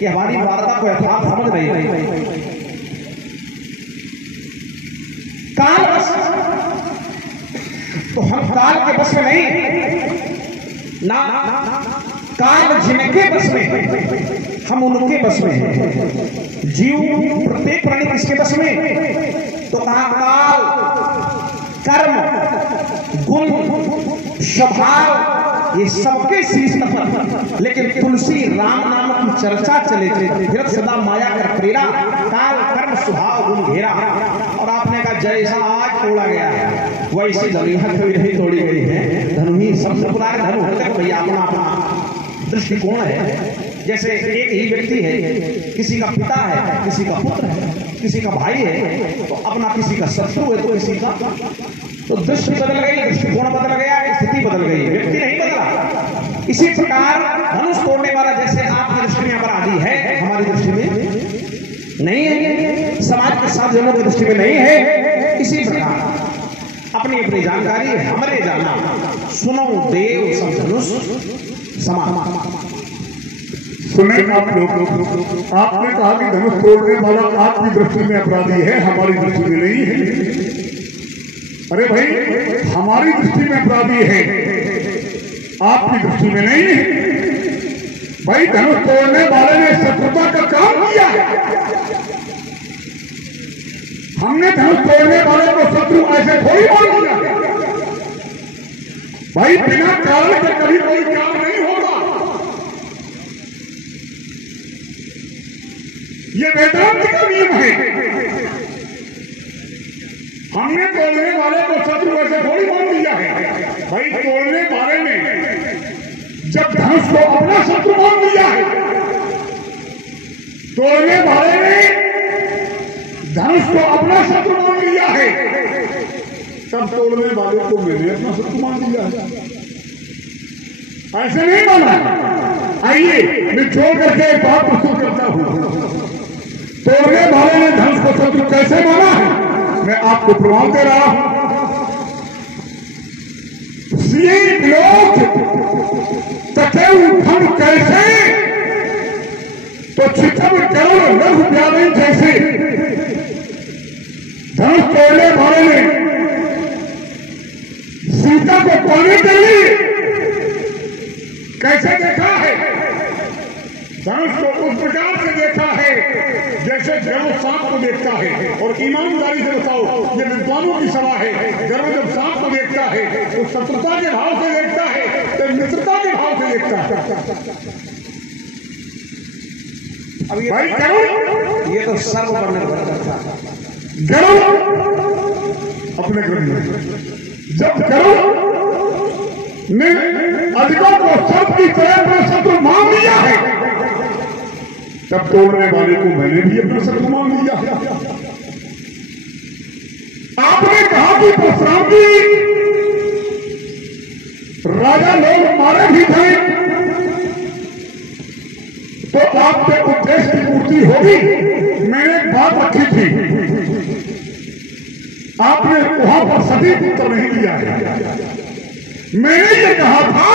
कि हमारी वार्ता को यथार्थ समझ रही है। काल बस, तो हम काल के बस में नहीं ना, काल जिनके बस में है हम उनके बस में हैं। जीव प्रत्येक प्राणी किसके बस में? तो कहा काल, कर्म, गुण, स्वभाव ये सबके शीश पर, लेकिन तुलसी राम नाम की चर्चा चले फिर सदा माया कर प्रेरा, काल कर्म स्वभाव गुण घेरा। और आपने कहा जैसा आज तोड़ा गया है वैसी धनुहा कभी नहीं तोड़ी गई है। धनु ही सब पुराने धनु होते हैं भैया, अपना अपना दृष्टिकोण है। जैसे एक ही व्यक्ति है, किसी का पिता है, किसी का पुत्र है, किसी का भाई है, तो अपना किसी का शत्रु है, तो किसी का, तो दृष्टि बदल गई, दृष्टिकोण बदल गया, स्थिति बदल गई, व्यक्ति नहीं बदला। इसी प्रकार धनुष तोड़ने वाला जैसे आपकी दृष्टि में अपराधी है, हमारी दृष्टि में नहीं है, समाज के साथ जनों की दृष्टि में नहीं है। इसी प्रकार अपनी अपनी जानकारी है, हमारे जाना सुनो देव सब धनुष समान। सुने आप लोग, आपने कहा कि धनुष तोड़ने वाला आपकी दृष्टि में अपराधी है, हमारी दृष्टि में नहीं है। अरे भाई, हमारी दृष्टि में अपराधी है, आपकी दृष्टि में नहीं है। भाई धनुष तोड़ने वाले ने शत्रुता का काम किया है। हमने धनुष तोड़ने वाले को शत्रु ऐसे थोड़ी मान लिया है। भाई बिना कारण के कभी कोई काम नहीं होगा। ये वेदांत का नियम है। हमने तोड़ने वाले को शत्रु ऐसे थोड़ी मान लिया है। भाई तोड़ने वाले ने जब धनुष को अपना शत्रु मान लिया है, तोड़ने वाले ने धनुष को अपना शत्रु मान लिया है, तब तोड़ने वाले को मैंने अपना शत्रु मान लिया है। ऐसे नहीं माना। आइए मैं छोड़ करके एक बात प्रस्तुत करता हूं। तोड़ने वाले ने धनुष को शत्रु कैसे माना है, मैं आपको प्रमाण दे रहा हूं। हम कैसे तो चितम करुण लघु व्याधि जैसे धनुष तोड़ने वाले ने सीता को पाने के लिए कैसे देखा है? धनुष को उस प्रकार से देखा है जैसे गर्व सांप को देखता है। और ईमानदारी से बताओ, ये विद्वानों की सलाह है, गर्व जब सांप को देखता है तो शत्रुता के भाव से देखता है, तो मित्रता के भाव से देखता है। अब भाई गर्व, ये तो सर्व पर निर्भर करता है। गर्व अपने घर में जब गर्व ने अधिकों को सब की तरह अपना शत्रु मान लिया है, तब तोड़ने वाले को मैंने भी अपना शत्रु मान लिया है। आपने कहा कि परशुराम जी राजा लोग मारे भी थे, तो आपके उद्देश्य की पूर्ति होगी। मैंने एक बात रखी थी, आपने वहां पर सटीक उत्तर नहीं दिया है। मैंने ये कहा था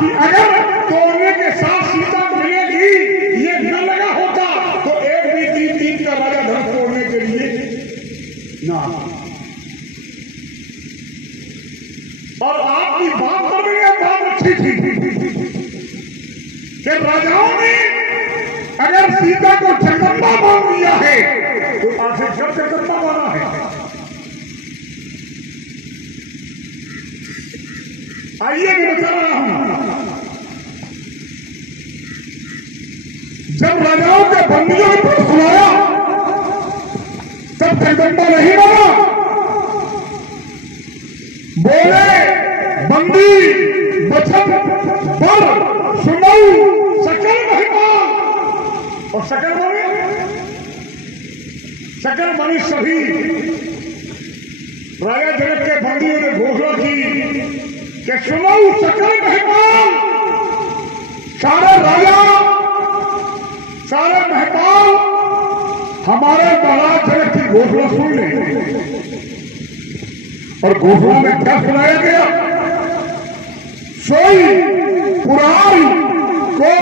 कि अगर तोड़ने के साथ सीता मिलेगी, ये न लगा होता तो एक भी तीन का राजा धनुष तोड़ने के लिए ना। और आपकी बात पर मैंने बात रखी थी कि राजाओं ने अगर सीता को जगदम्बा मान लिया है तो आखिर जब जगदम्बा माना है। आइए मैं बता रहा हूं, जब राजाओं के बंदियों ने पुरुष सुनाया तब जगदम्बा नहीं माना। बोले बंदी बचन पर सुनाऊ सकल महिमा, और सकल मानी सभी। राजा जनक के बंदियों ने घोषणा की कि सुनो सकल महपाल, सारे राजा सारे महपाल हमारे महाराज जनक की घोषणा सुन लें। और घोषणा में क्या सुनाया गया? सोई पुराण को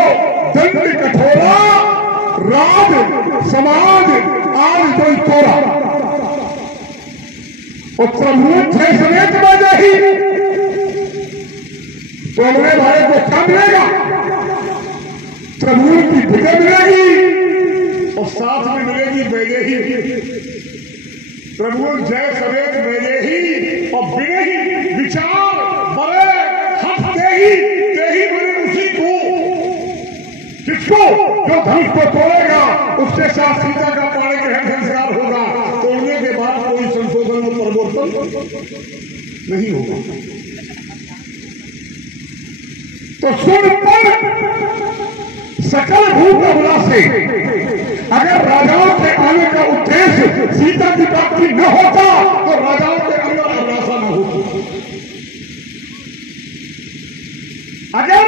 दंड कठोरा राज समाज आज कोई तोड़ा और प्रभु थे समेत बजे ही तोड़ने वाले को क्या मिलेगा? प्रभु की विजय मिलेगी और साथ में मिलेगी बेजे ही। प्रभु जय समेत बेजे ही और बिने ही विचार बड़े हक दे ही बने उसी को जिसको जो धनुष को तोड़ेगा उसके साथ सीता का पाणी ग्रहण संस्कार होगा। तोड़ने के बाद कोई संशोधन और परिवर्तन नहीं होगा। तो सुन पर सकल भूत से अगर राजाओं के आने का उद्देश्य सीता की प्राप्ति न होता तो राजाओं के अंदर अभिलाषा न होती। अगर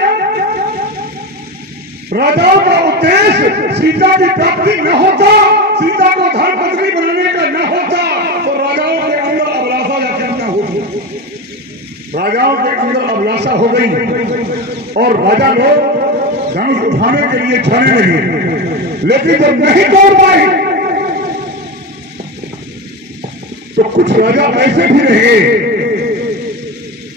राजाओं का उद्देश्य सीता की प्राप्ति न होता, सीता को धर्मपत्नी बनाने का न होता तो राजाओं के अंदर अभिलाषा या न होती। राजाओं के अंदर अभिलाषा हो गई और राजा लोग धनुष उठाने के लिए जाने लगे, लेकिन जब नहीं तोड़ पाए तो कुछ राजा ऐसे भी रहे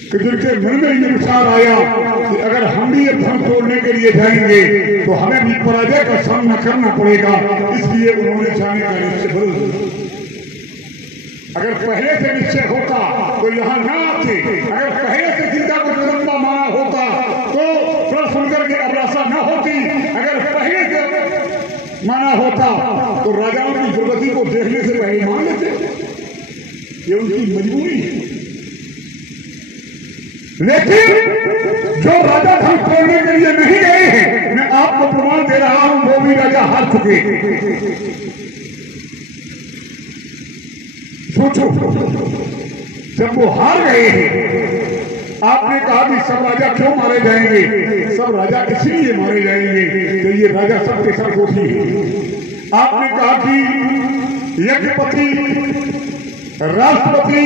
कि जिनके मन में ये विचार आया कि अगर हम भी ये धनुष तोड़ने के लिए जाएंगे तो हमें भी पराजय का सामना करना पड़ेगा, इसलिए उन्होंने जाने का निश्चय बदल दिया। अगर पहले से निश्चय होता तो यहाँ ना आते। अगर पहले से सीता को जगदम्बा माना होता तो थोड़ा सुनकर के अभिलाषा न होती। अगर पहले से माना होता तो राजाओं की दुर्गति को देखने से पहले मान लेते। ये उनकी मजबूरी है। लेकिन जो राजा धनुष तोड़ने के लिए नहीं गए हैं, मैं आपको प्रमाण दे रहा हूं, वो भी राजा हार चुके। सोचो, जब वो हार गए हैं, आपने कहा कि सब राजा क्यों मारे जाएंगे? सब राजा इसलिए मारे जाएंगे कि ये राजा सबके सब दोषी है। आपने कहा कि यज्ञपति, राष्ट्रपति,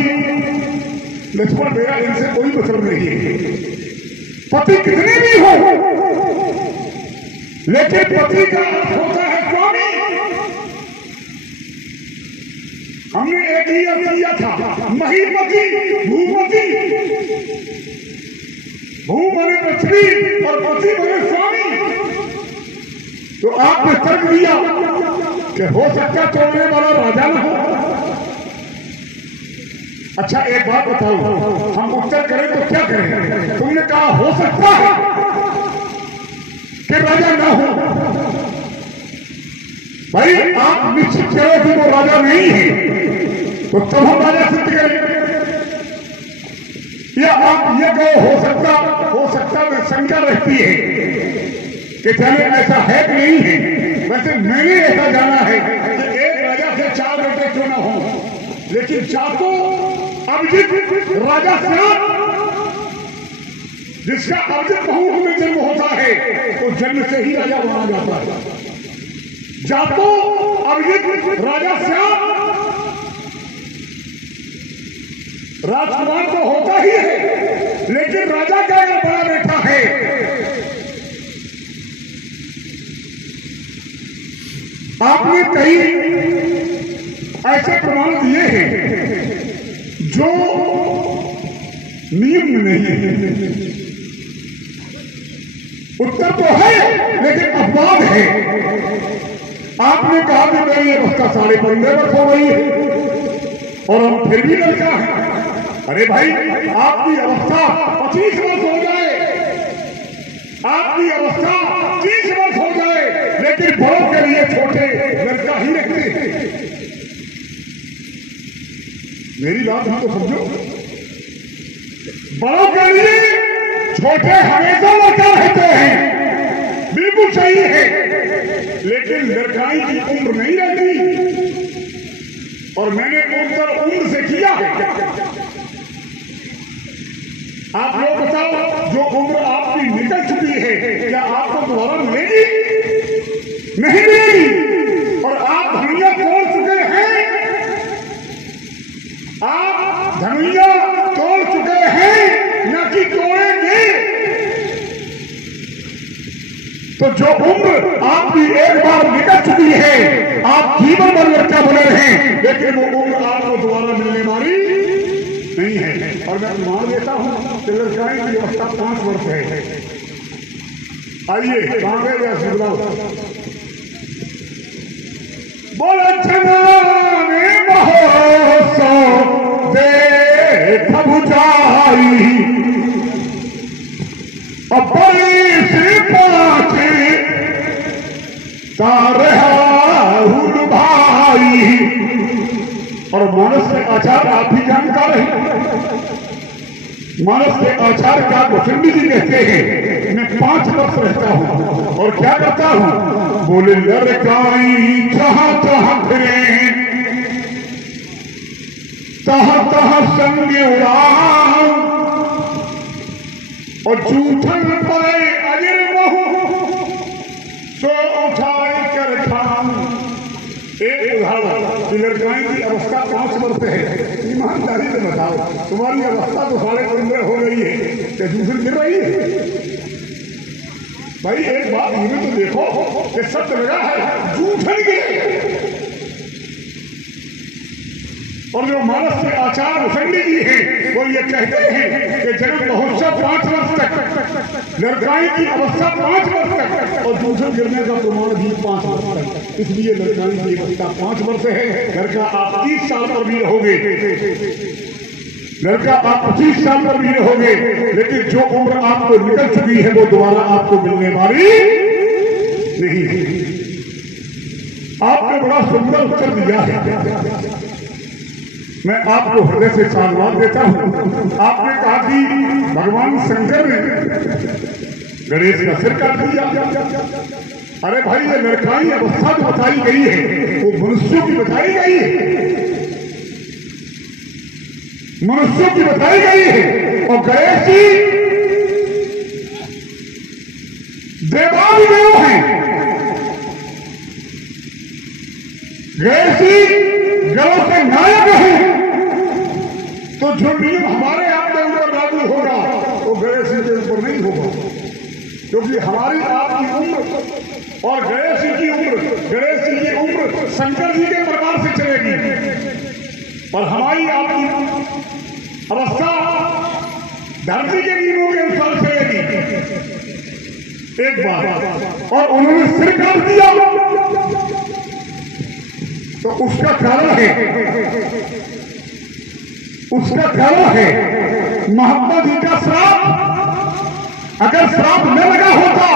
लक्ष्मण मेरा इनसे कोई मतलब नहीं है। पति कितने भी हो, लेकिन पति का अर्थ होता है स्वामी। हमने एक ही अर्थ किया था, महीपति, भूपति। भू बने पृथ्वी और पति बने स्वामी। तो आपने तर्क दिया कि हो सकता तोड़ने वाला राजा न हो। अच्छा एक बात बताओ, हम उत्तर करें तो क्या करें? तुमने कहा हो सकता है कि राजा ना हो। भाई आप निश्चित करो कि वो राजा नहीं है तो तब हम राजा सिद्ध करें, या आप ये कहो हो सकता में शंका रहती है कि जाने ऐसा है कि नहीं है। वैसे मैंने ऐसा जाना है कि एक राजा से 4 बेटे क्यों ना हो, लेकिन चाको अभिजित राजा श्याम, जिसका अभिजित बहु में जन्म होता है तो जन्म से ही राजा माना जाता है। जातो अभिजित राजा श्याम राजकुमार तो होता ही है, लेकिन राजा का अगर बड़ा बेटा है आपने कई ऐसे प्रमाण दिए हैं जो नियम में नहीं है। उत्तर तो है लेकिन अपवाद है। आपने कहा कि मेरी अवस्था 15.5 वर्ष हो गई है और हम फिर भी लड़का है। अरे भाई आपकी अवस्था 25 वर्ष हो जाए, आपकी अवस्था 30 वर्ष हो जाए, लेकिन बड़ों के लिए छोटे लड़का ही रखते हैं। मेरी बात हम तो समझो, बड़ों के लिए छोटे हमेशा लड़का रहते हैं, बिल्कुल सही है, लेकिन लड़काई की उम्र नहीं रहती। और मैंने उम्र से किया है। आप लोग बताओ, जो उम्र आपकी निकल चुकी है क्या आपको दोबारा मिलेगी? नहीं मिलेगी। और आप धनुया तोड़ चुके हैं, आप धनुया तोड़ चुके हैं, न कि तोड़ेंगे। तो जो उम्र आपकी एक बार निकल आजीवन भर लड़का बने रहे, लेकिन वो उम्र आपको दोबारा मिलने वाली नहीं है। और मैं मान देता हूँ कि लड़काई की अवस्था 5 वर्ष है। आइए कहाँ गए बुलाओ। बोला जमाने महोत्सव देख बुझाई, अब बड़ी से पाँचे तारहुल भाई। और मानस के आचार आप भी जानकार हैं। मानस के आचार का गोस्वामी जी कहते हैं, मैं 5 वर्ष रहता हूँ और क्या करता हूँ, बोले लड़काई जहाँ जहाँ फिरे तहाँ तहाँ संग उड़ाऊं, और जूठन पड़े अजर महू सो उठाए कर खाऊं। एक उदाहरण, लड़काई की अवस्था 5 वर्ष है। ईमानदारी से बताओ, तुम्हारी अवस्था तो 15.5 हो गई है, क्या दूसरी गिर रही है? भाई एक बात ये भी तो देखो कि सत्य लगा है, झूठ गिरे। और जो मानस के आचार मुसंडी जी हैं वो ये कहते हैं कि जन्म महोत्सव 5 वर्ष तक, लड़काई की अवस्था 5 वर्ष तक, और दूसरे गिरने का प्रमाण भी 5 वर्ष तक। इसलिए लड़काई की अवस्था 5 वर्ष है। लड़का आप 30 साल पर भी रहोगे, लड़का आप 25 साल पर भी रहोगे, लेकिन जो उम्र आपको निकल चुकी है वो दोबारा आपको मिलने वाली नहीं है। आपने बड़ा सुंदर उत्तर दिया है, मैं आपको हृदय से साधुवाद देता हूं। आपने कहा कि भगवान शंकर ने गणेश का सिर काट दिया। अरे भाई ये लड़काई अवस्था जो बताई गई है वो मनुष्यों की बताई गई है, मनुष्यों की बताई गई है। और गणेश जी देवादिदेव हैं, गणेश जी गणों के नायक हैं। तो जो नियम हमारे आपके ऊपर लागू होगा वो गणेश जी के ऊपर नहीं होगा, क्योंकि हमारी आपकी उम्र और गणेश जी की उम्र शंकर जी के प्रकार से चलेगी, और हमारी आपकी अवस्था धरती के नियमों के अनुसार चलेगी। एक बात, और उन्होंने सिर काट दिया तो उसका कारण है महात्मा जी का श्राप। अगर श्राप न लगा होता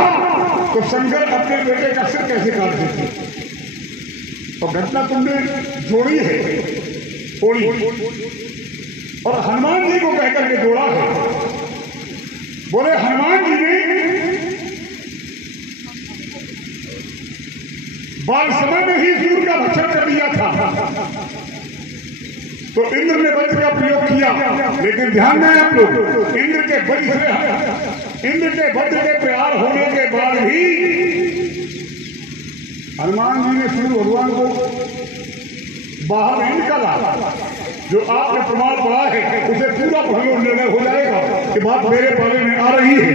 तो शंकर अपने बेटे का सिर कैसे काट देते? तो घटना तुमने जोड़ी है थोड़ी, और हनुमान जी को कहकर के जोड़ा है। बोले हनुमान जी ने बाल समय में ही सूर्य का भक्षण कर दिया था, तो इंद्र ने वज्र का प्रयोग किया। लेकिन ध्यान दें आप लोग, इंद्र के वज्र के प्रहार होने के बाद भी हनुमान जी ने सूर्य भगवान को बाहर नहीं निकाला। जो आपने प्रमाण पढ़ा है उसे पूरा पढ़ लो, निर्णय हो जाएगा कि बात मेरे पाले में आ रही है।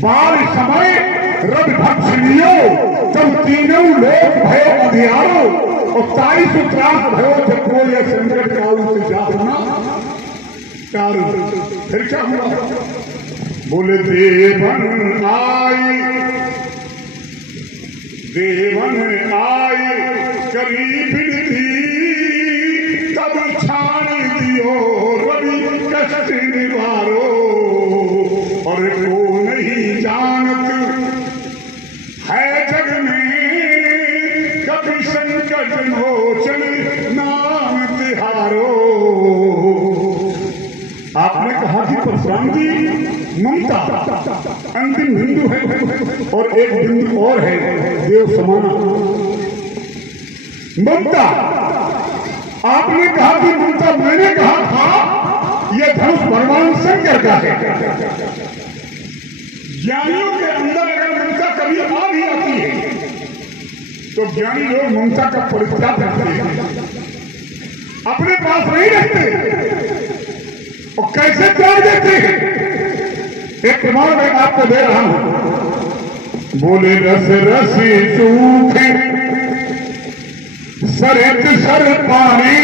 बाल समय रब भक्षणियो तब तीनों लोग भयो अधियारो, और 23 उत्रास भयो जको या संकट काऊ से जातना कारू। फिर क्या हुआ? बोले देवन आई करी बिनती, तब छान दियो रवि कष्ट निवारो, और को नहीं जानत है जग में कभी संकट मोचन नाम तिहारो। आपने कहा कि परशुराम जी ममता अंतिम बिंदु है, और एक बिंदु और है देव समाना ममता। आपने कहा कि ममता, मैंने कहा था यह धनुष भगवान शंकर का है। ज्ञानियों के अंदर अगर ममता कभी आ भी आती है तो ज्ञानी लोग ममता का परित्याग करते हैं, अपने पास नहीं रखते, और कैसे त्याग देते हैं? एक प्रमाण मैं आपको दे रहा हूं। बोले रस रसी सूखे सरित सर पानी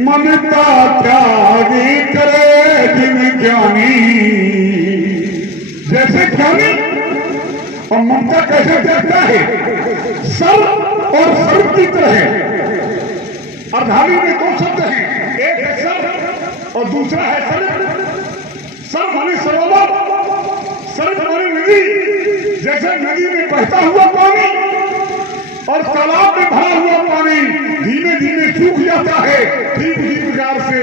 मनता त्यागी करे जिन ज्ञानी। जैसे ज्ञानी और ममता कैसे त्यागता है, सर और सर्व की तरह। अर्धाली में दो शब्द हैं, एक है सर और दूसरा है सर। सर माने सरोवर, सर माने नदी। जैसे नदी में बहता हुआ पानी और तालाब में भरा हुआ पानी धीमे धीमे सूख जाता है, ठीक उसी प्रकार से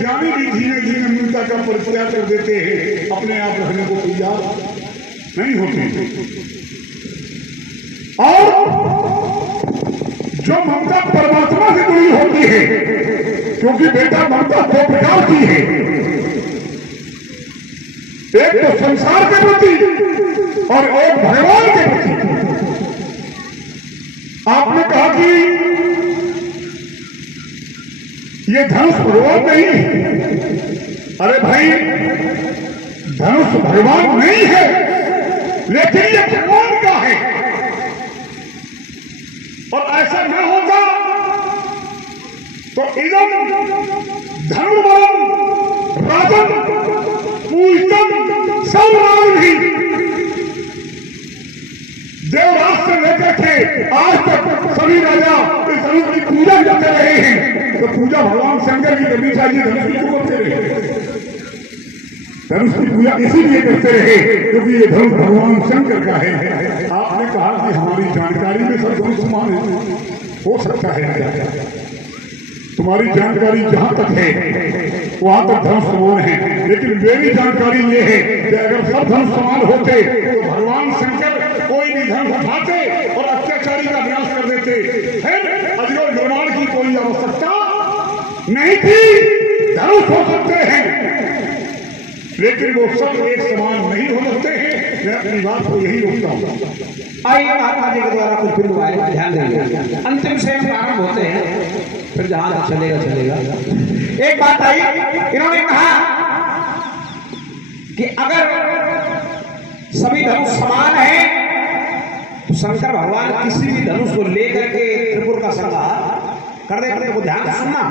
ज्ञानी भी धीमे धीमे ममता का परित्याग कर देते हैं, अपने आप रहने को तैयार नहीं होते। और जो ममता परमात्मा से जुड़ी होती है, क्योंकि बेटा ममता दो प्रकार की है, एक तो संसार के प्रति और एक भगवान के प्रति। आपने कहा कि ये धनुष भगवान नहीं है। अरे भाई, धनुष भगवान नहीं है, लेकिन ये भगवान का है। और ऐसा न होता तो इदम धनुर्बलम राजन पूजन सर्वराज भी। देवराज से लेकर के आज तक सभी राजा इस धनुष की पूजा करते रहे हैं, तो पूजा भगवान शंकर की करनी चाहिए, धनुष की क्यों करते रहे? धनुष की पूजा इसीलिए करते रहे क्योंकि ये धनुष भगवान शंकर का है। आपने कहा कि हमारी जानकारी में सब धनुष समान हो सकता है। तुम्हारी जानकारी जहां तक है वहां तक धनुष समान है, लेकिन मेरी जानकारी ये है कि अगर सब धनुष समान होते तो भगवान शंकर कोई भी धनुष उठाते और अत्याचारी का विनाश कर देते। फिर अजगर निर्माण की कोई आवश्यकता नहीं थी। धनुष हो सकते हैं, लेकिन वो सब एक समान नहीं हो सकते हैं। मैं अपनी बात को यही रोकता हूँ। आइए महात्मा जी के द्वारा कुछ बिंदु आए, ध्यान देंगे। अंतिम से प्रारंभ होते हैं, फिर जहां तक चलेगा चलेगा। एक बात आई, इन्होंने कहा कि अगर सभी धनुष समान हैं तो शंकर भगवान किसी भी धनुष को लेकर के त्रिपुर का संहार कर देते। वो ध्यान से सुनना।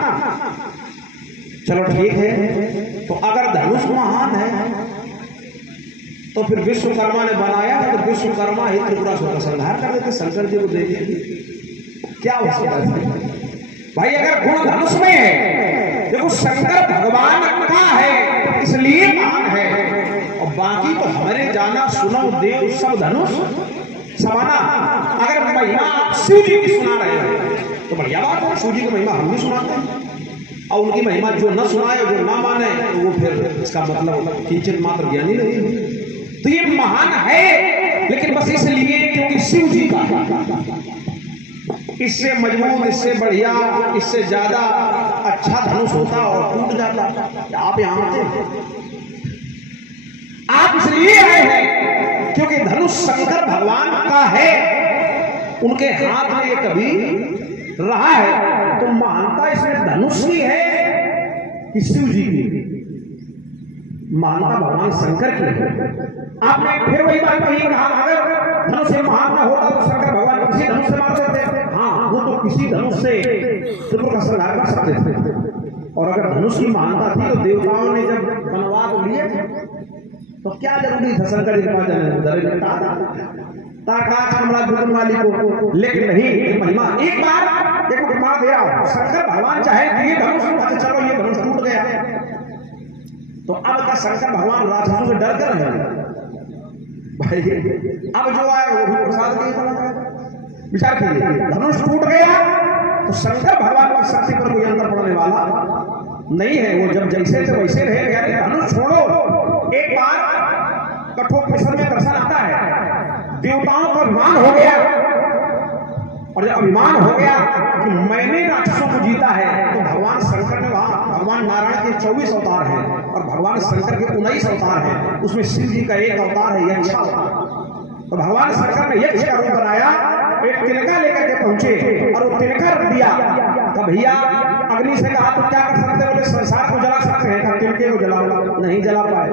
चलो ठीक है, तो अगर धनुष महान है तो फिर विश्वकर्मा ने बनाया तो विश्वकर्मा ही त्रिपुरासुर का संहार कर देते। शंकर जी को देखिए क्या हो सकता है भाई। अगर गुण धनुष में है, देखो शंकर भगवान का है इसलिए महान है, और बाकी तो हमारे जाना सुनो देव सब धनुष समाना। अगर महिमा आप शिव जी की सुना रहे हैं तो बढ़िया बात है, शिव जी की महिमा हम भी सुनाते हैं। और उनकी महिमा जो न सुनाए, जो ना माने, तो वो फिर इसका मतलब किंचित मात्र ज्ञानी नहीं। तो ये महान है, लेकिन बस इसलिए क्योंकि शिव जी का। इससे मजबूत, इससे बढ़िया, इससे ज्यादा अच्छा धनुष होता और टूट जाता। आप यहां आते, आप इसलिए आए हैं क्योंकि धनुष शंकर भगवान का है, उनके हाथ में ये कभी रहा है। तो महानता इसमें धनुष की है कि शिव जी की? महानता भगवान शंकर की है। आपने फिर वही बात कही, कहा अगर धनुष से महान ना होता तो शंकर भगवान किसी धनुष से मार सकते थे। हाँ, वो तो किसी धनुष से त्रिपुर का संहार कर सकते थे। और अगर धनुष की महानता थी तो देवताओं ने जब वनवास लिए तो क्या जरूरी था शंकर जी के पास जाने? ताकात कमला दुर्गम वाली को, लेकिन नहीं महिमा। एक बार देखो प्रमाण दे रहा हूं, शंकर भगवान चाहे ये धनुष, अच्छा चलो ये धनुष टूट गया तो अब का शंकर भगवान राक्षसों से डर कर रहे भाई? अब जो आए वो भी प्रसाद के विचार कीजिए। धनुष टूट गया तो शंकर भगवान की शक्ति पर कोई अंदर पड़ने वाला नहीं है। वो जब जैसे थे वैसे रहे। धनुष छोड़ो, एक बार कठोपनिषद में दर्शन आता है, देवताओं का अभिमान हो गया, और जब अभिमान हो गया कि मैंने राक्षसों को जीता है तो भगवान शंकर ने वहां, भगवान नारायण के 24 अवतार हैं और भगवान शंकर के 19 अवतार हैं, उसमें शिव जी का एक अवतार है यक्ष अवतार। तो भगवान शंकर ने यक्ष का रूप बनाया, एक तिनका लेकर के पहुंचे और वो तिनका रख दिया। तो भैया अग्नि से कहा तो क्या कर सकते हो? संसार को जला सकते हैं, तिनके को जला नहीं जला पाए।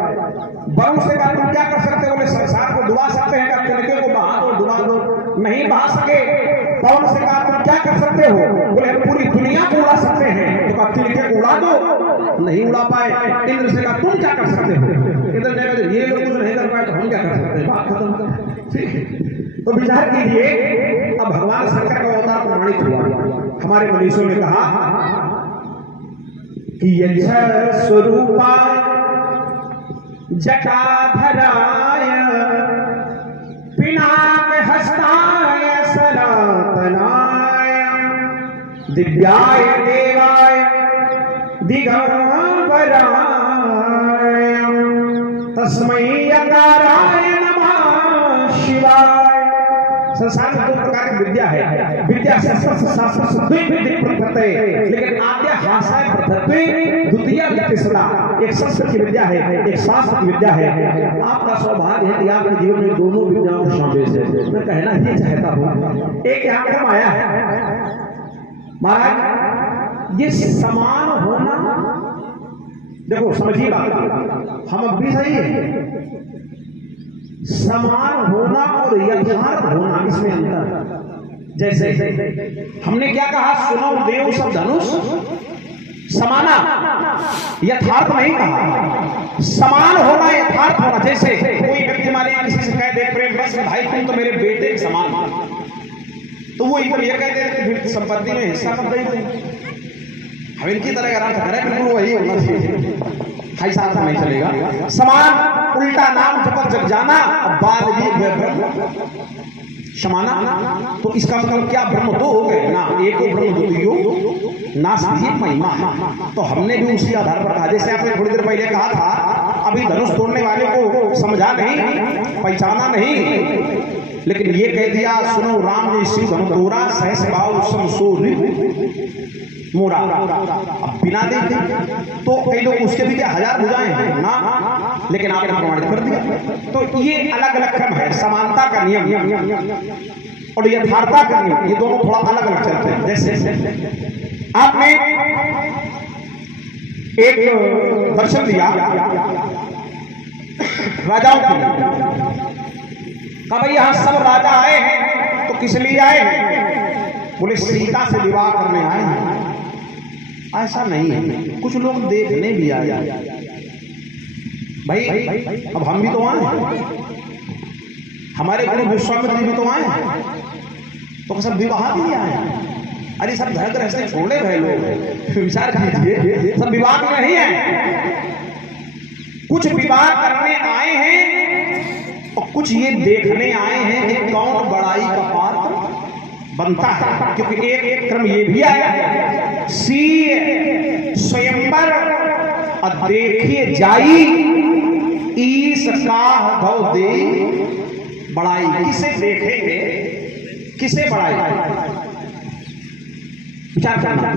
वरुण से कहा तुम क्या कर सकते हो? संसार को डुबा सकते हैं, तिनके को बहा दो, डुबा दो, नहीं बहा सके। पवन से कहा तुम क्या कर सकते हो? बोले पूरी दुनिया को उड़ा सकते हैं। तो कहा तिनके को उड़ा दो, नहीं उड़ा पाए। इंद्र से कहा तुम क्या कर सकते हो? इंद्र ने कहा ये लोग कुछ नहीं कर पाए तो हम क्या कर सकते हैं? बात खत्म। तो विचार कीजिए, अब भगवान शंकर का अवतार प्रमाणित हुआ। हमारे मनीषों ने कहा कि यज्ञ स्वरूपाय जटाधराय पिनाक हस्ताय सनातनाय दिव्याय देवाय दिगंबराय तस्मै यकाराय नमः शिवाय। संसार में दो प्रकार की विद्या है, विद्या शास्त्र लेकिन आद्य भाषा प्रथत्वे द्वितीय विद्या। एक संस्कृत की विद्या है, एक शास्त्र की विद्या है। आपका सौभाग्य है कि आपके जीवन में दोनों विद्याओं का समावेश है। मैं कहना ये चाहता हूँ, एक यहाँ क्रम आया है महाराज, ये समान होना, देखो समझिए बात, हम अब भी सही है, समान होना और यथार्थ होना इसमें अंतर। जैसे हमने क्या कहा, सुनो देव सब धनुष समाना, यथार्थ नहीं कहा, समान होना यथार्थ होना। जैसे कोई व्यक्ति मान लीजिए किसी से कह दे प्रेम बस भाई तुम तो मेरे बेटे के समान, तो वो इधर ये कहते हैं फिर संपत्ति में हिस्सा कब दे, हम इनकी तरह का अर्थ करें, बिल्कुल वही होना चाहिए, हाई साथ नहीं चलेगा। समान उल्टा नाम जब जग जाना, बाल भी समाना, तो इसका मतलब क्या ब्रह्म दो हो गए ना, एक ब्रह्म द्वितीयो नास्ति महिमा। तो हमने भी उसी आधार पर कहा, जैसे आपने थोड़ी देर पहले कहा था, अभी धनुष तोड़ने वाले को समझा नहीं, पहचाना नहीं, लेकिन ये कह दिया सुनो राम ने श्री धनुष तोड़ा सहस भाव मोरा। अब बिना देखे तो कई लोग उसके भी क्या हजार भुजाएं हैं ना, लेकिन आपने प्रमाणित कर दिया। तो ये अलग अलग क्रम है, समानता का नियम और यथार्थता का नियम, ये दोनों थोड़ा अलग अलग चलते हैं। जैसे आपने एक दर्शन दिया राजाओं का, भाई यहां सब राजा आए हैं, तो किस लिए आए हैं? बोले सीता से विवाह करने आए हैं। ऐसा नहीं है, कुछ लोग देखने भी आए। भाई अब हम भी तो आए, हमारे गुरु विश्वामित्र भी तो आए, तो सब विवाह के लिए आए। अरे सब घर ऐसे छोड़े गए लोग, विचार कीजिए, सब विवाह में नहीं है, कुछ विवाह करने आए हैं और कुछ ये देखने आए हैं कि कौन बड़ाई का पात्र बनता है। क्योंकि एक एक क्रम ये भी आया है, सी स्वयंवर देखिए जाई ईस काह धौ दे बड़ाई। किसे देखेंगे, किसे बड़ाई, विचार करना।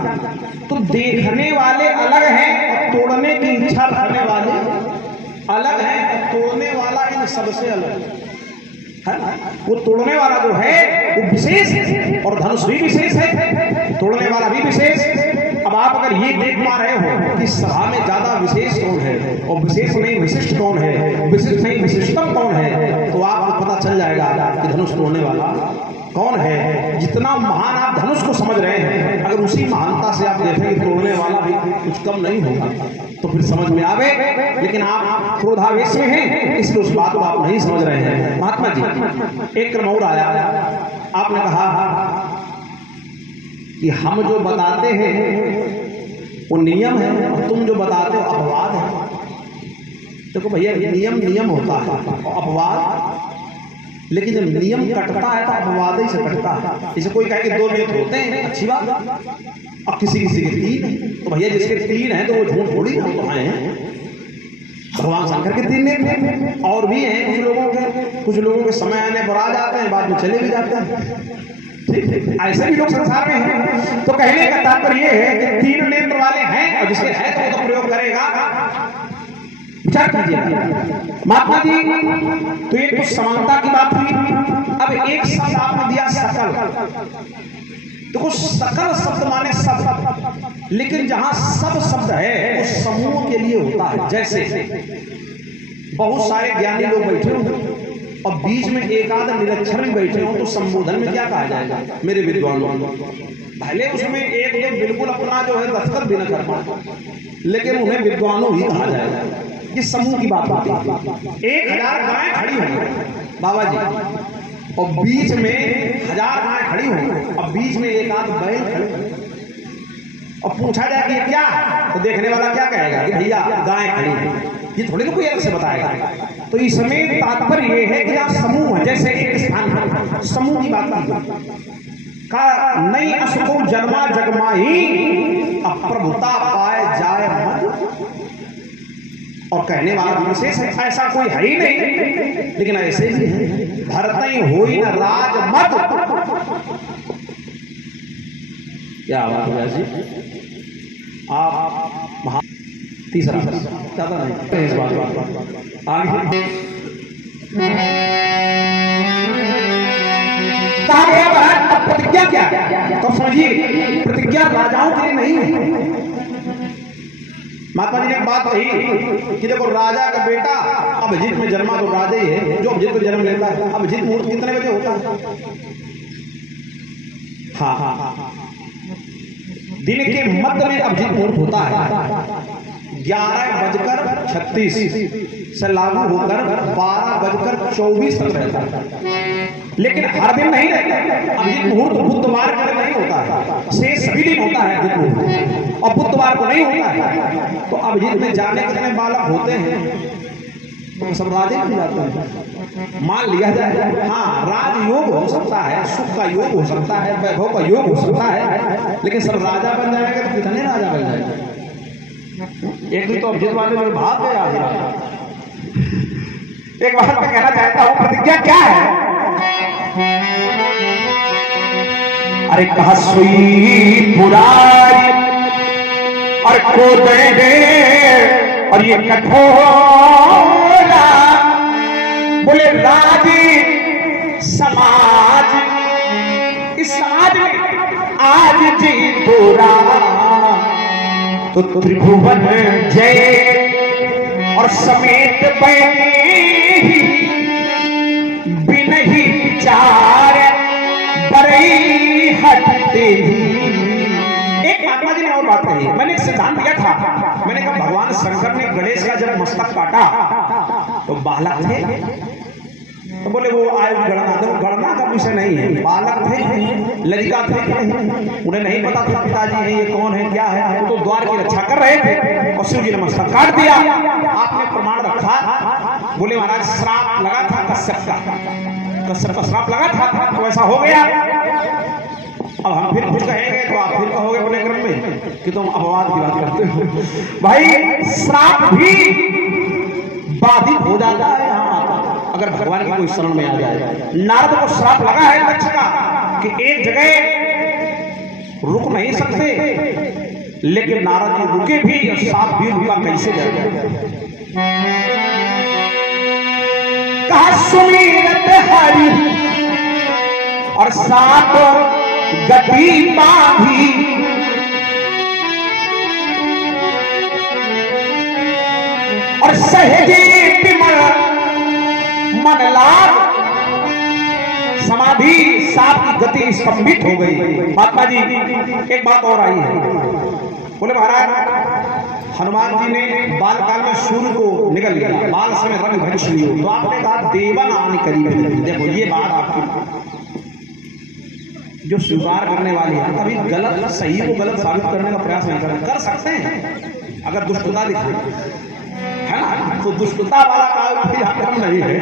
तो देखने वाले अलग हैं और तोड़ने की इच्छा रखने वाले अलग हैं, और तोड़ने वाला इन सबसे अलग है। वो तोड़ने वाला जो है वो विशेष है, और धनुष भी विशेष है, तोड़ने वाला भी विशेष। अब आप अगर ये देख पा रहे हो कि सभा में ज्यादा विशेष कौन है और विशेष नहीं विशिष्ट कौन है, विशिष्ट नहीं विशिष्टम कौन है, तो आपको पता चल जाएगा कि धनुष तोड़ने वाला कौन है। जितना महान आप धनुष को समझ रहे हैं, अगर उसी महानता से आप देखेंगे तोड़ने वाला भी कुछ कम नहीं होगा, तो फिर समझ में आवे। लेकिन आप क्रोधावेश में हैं, इसलिए उस बात को आप नहीं समझ रहे हैं। महात्मा जी, एक क्रम और आया, आपने कहा कि हम जो बताते हैं वो नियम है और तुम जो बताते हो अपवाद है। देखो भैया, नियम नियम होता है और अपवाद, लेकिन जब नियम कटता है तो अपवाद ही से कटता है। जैसे कोई कहे कि दो नेत्र होते हैं, अच्छी बात, अब किसी किसी के तीन है, तो भैया जिसके तीन है तो वो झूठ थोड़ी ना तो हैं। भगवान शंकर के तीन नेत्र और भी हैं, कुछ लोगों के समय आने पर आ जाते हैं, बाद में चले भी जाते हैं। ऐसे भी लोग संसार में हैं। तो कहने का तात्पर्य यह है कि तीन नेत्र वाले हैं, और जिसके है तो वो तो प्रयोग करेगा। विचार कीजिए महात्मा जी, तो ये कुछ समानता की बात हुई। अब एक शब्द आपने दिया सकल, तो कुछ सकल शब्द माने सब, लेकिन जहां सब शब्द है वो समूह के लिए होता है। जैसे बहुत सारे ज्ञानी लोग बैठे होंगे, और बीच में एक आध निरक्षर भी बैठे हो तो संबोधन में क्या कहा जाएगा मेरे विद्वानों? भले उसमें एक दो बिल्कुल अपना जो है दस्तखत भी न कर पाए, लेकिन उन्हें विद्वानों ही कहा जाएगा। ये समूह की बात होती है। 1000 गायें खड़ी होंगी बाबा जी, और बीच में 1000 गायें खड़ी होंगी और बीच में एक आध बैल खड़े, और पूछा जाए कि ये क्या है, तो देखने वाला क्या कहेगा कि भैया गायें खड़ी हैं। ये थोड़ी ना कोई अलग से बताएगा। तो इसमें तात्पर्य ये है कि आप समूह है, जैसे एक स्थान है, समूह की बात का नई असको जन्मा जगमाही अप्रभुता पाए जाए मत, और कहने वाला विशेष ऐसा कोई है ही नहीं, लेकिन ऐसे ही है। भरतई होई न राज मत, क्या बात है जी। आप तीसरा ज्यादा नहीं इस बात आगे कहा गया महाराज प्रतिज्ञा क्या, तो समझिए प्रतिज्ञा राजाओं के लिए नहीं है। महात्मा जी ने एक बात कही कि देखो राजा का बेटा अभिजीत में जन्मा तो राजा ही है, जो अभिजीत में जन्म लेता है। अभिजीत मुहूर्त कितने बजे होता है? हाँ, दिन के मध्य में अभिजीत मुहूर्त होता है। 11:36 से लागू होकर 12:24 तक रहता है, लेकिन हर दिन नहीं रहता। अभिजीत मुहूर्त बुधवार के दिन नहीं होता है, शेष सभी दिन होता है अभिजीत मुहूर्त, और बुधवार को नहीं होता है। तो अभिजीत में जाने कितने बालक होते हैं? तो सब राजे बन जाते हैं। मान लिया जाए हाँ राजयोग हो सकता है, सुख का योग हो सकता है, वैभव का योग हो सकता है, लेकिन सब राजा बन जाएंगे तो कितने राजा बन जाएंगे? एक दिन तो अभिजीत वाले में भाग गया। एक बात मैं कहना चाहता हूं, प्रतिज्ञा क्या है? अरे कहा सुई बुराई और को दे और ये कठोरा, बोले राजी समाज, इस समाज में आज जी बुरा तो त्रिभुवन जय और समेत बैठी बिनही चार बरई हटते ही। एक महात्मा जी ने और बात कही, मैंने एक सिद्धांत दिया था, मैंने कहा भगवान शंकर ने गणेश का जब मस्तक काटा तो बालक थे, तो बोले वो आयु गणना, तो गणना का विषय नहीं है, बालक थे, लड़का थे, उन्हें नहीं पता था पिताजी है ये कौन है क्या है, तो द्वार की रक्षा कर रहे थे और शिव जी ने मस्तक काट दिया। आपने प्रमाण रखा, बोले महाराज श्राप लगा था कश्यप का श्राप लगा था, तो ऐसा हो गया। अब हम फिर कुछ कहेंगे तो आप फिर कहोगे अपने क्रम में कि तुम अपवाद की बात करते हो। भाई श्राप भी बाधित हो जाता है अगर भगवान की कोई शरण में आ जाए। नारद को श्राप लगा है दक्ष का कि एक जगह रुक नहीं सकते, लेकिन नारद जी रुके भी और श्राप भी रुका कैसे जाएगा? कहा सुमिरत हरि और साप गति बांधी, और सहजे विमल मन लाग, समाधि साप की गति स्तंभित हो गई। महात्मा जी एक बात और आई है, बोले महाराज हनुमान जी ने बाल काल में सूर्य को निगल लिया, बाल समय रंग भंश लियो, तो आपने कहा देवन आने करीब। देखो ये बात आपकी जो स्वीकार करने वाली है, कभी गलत सही को गलत साबित करने का प्रयास नहीं कर सकते हैं अगर दुष्टता दिखाए, है ना, तो दुष्टता वाला काम नहीं है,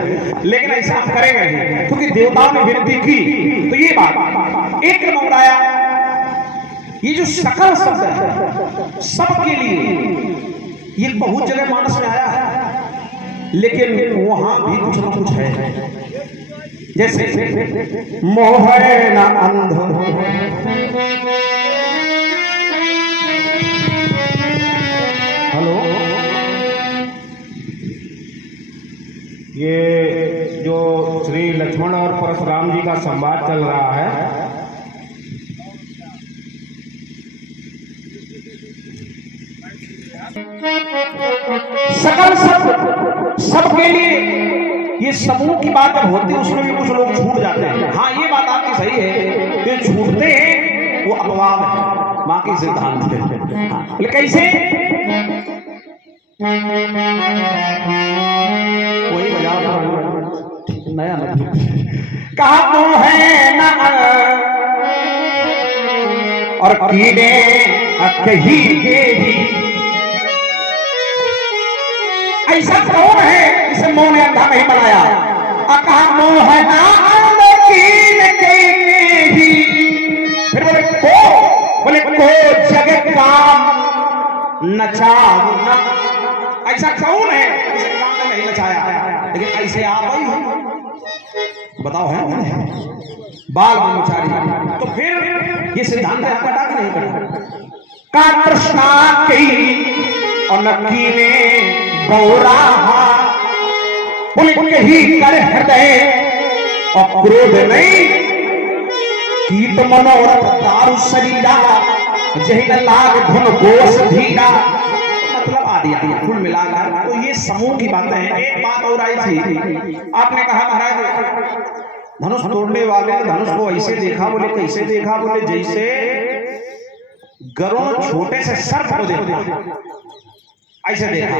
लेकिन ऐसा हम करेंगे नहीं, क्योंकि देवताओं ने विनती की। तो ये बात एक क्रम आया, ये जो सकल शब्द है सबके लिए ये बहुत जगह मानस में आया है, लेकिन वहां भी कुछ ना कुछ है, जैसे मोह न अंध, हेलो, ये जो श्री लक्ष्मण और परशुराम जी का संवाद चल रहा है, सकल सब सबके लिए ये समूह की बात जब होती है उसमें भी कुछ लोग छूट जाते हैं। हाँ ये बात आपकी सही है कि छूटते हैं वो अपवाद है, बाकी सिद्धांत है। कैसे वही बजाओ नया कहा तो है ना और कीड़े कहीं के ही। ऐसा कौन है इसे मोह ने अंधा नहीं बनाया? कहा मोह ना ही। फिर बोले को जगत काम नचाओ ना। ऐसा कौन है इसे काम ने नहीं नचाया? लेकिन ऐसे आप ही हो, बताओ है बाल ब्रह्मचारी। तो फिर ये सिद्धांत है आपका डाक नहीं करता का कृष्णा की और नकीने गौरा बोले ही कर हृदय और क्रोध नहीं कीट मनोरथ दारु शरीरा जही लाग धुन गोस धीरा। मतलब आदि कुल मिलाकर तो ये समूह की बातें हैं। एक बात और आई थी, आपने कहा महाराज धनुष तोड़ने वाले धनुष को ऐसे देखा, बोले कैसे देखा? बोले जैसे गरुड़ छोटे से सर्प को देखा, ऐसे देखा।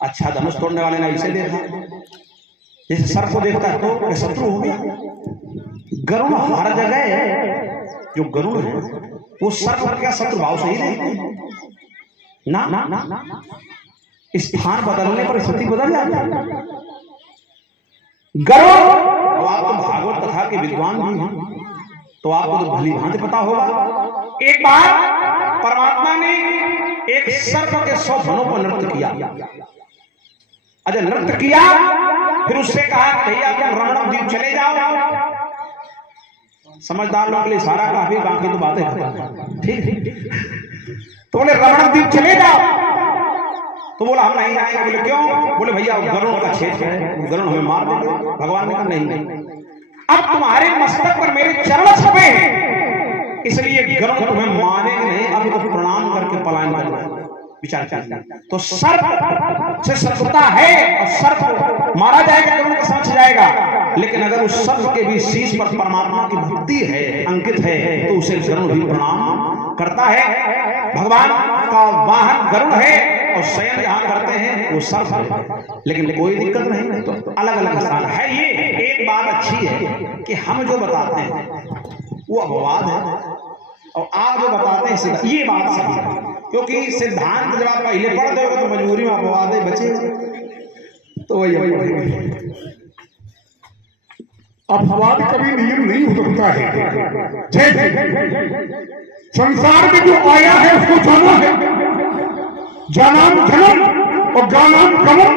अच्छा धनुष तोड़ने वाले ने ऐसे देखा, जैसे सर्प को देखता है तो शत्रु हो गया। गरुड़ हर जगह जो गरुड़ है वो सर्प का शत्रु भाव से ही नहीं ना स्थान बदलने पर स्थिति बदल जाती है। गरुड़, आप तो भागवत कथा के विद्वान भी हैं तो आपको तो भली भांति पता होगा। एक बार परमात्मा ने एक सर्प के 100 धनों पर नृत्य किया। अच्छा नृत्य किया, फिर उससे कहा कि भैया तुम रमण द्वीप चले जाओ। समझदार लोगों के लिए सारा काफी, बाकी तो बातें ठीक। तो बोले रमण द्वीप चले जाओ। तो बोला हम नहीं जाएंगे। बोले क्यों? बोले भैया गरुड़ का क्षेत्र है, गरुड़ हमें मार देंगे। भगवान ने कहा नहीं, अब तुम्हारे मस्तक पर मेरे चरण छपे हैं, इसलिए गरुड़ तुम्हें मारेंगे नहीं, अब तो प्रणाम करके पलायन कर विचार करना। तो सर्प से शत्रुता है और सर्प मारा जाएगा, गरुड़ के साथ जाएगा। लेकिन अगर उस सर्प के भी शीश पर परमात्मा की भक्ति है, अंकित है, तो उसे गरुड़ भी प्रणाम करता है। भगवान का वाहन गरुड़ है और शयन जहां करते हैं वो सर्प है, लेकिन कोई दिक्कत नहीं। तो अलग अलग स्थान है। ये एक बात अच्छी है कि हम जो बताते हैं वो अपवाद है और आप जो बताते हैं ये बात सही है, क्योंकि सिद्धांत जब आप पहले पढ़ दोगे तो मजबूरी में अपवाद बचे। तो वही अपवाद कभी नियम नहीं हो सकता है। जैसे संसार में जो आया है उसको जाना है, जानाम जनम और गानाम गमन,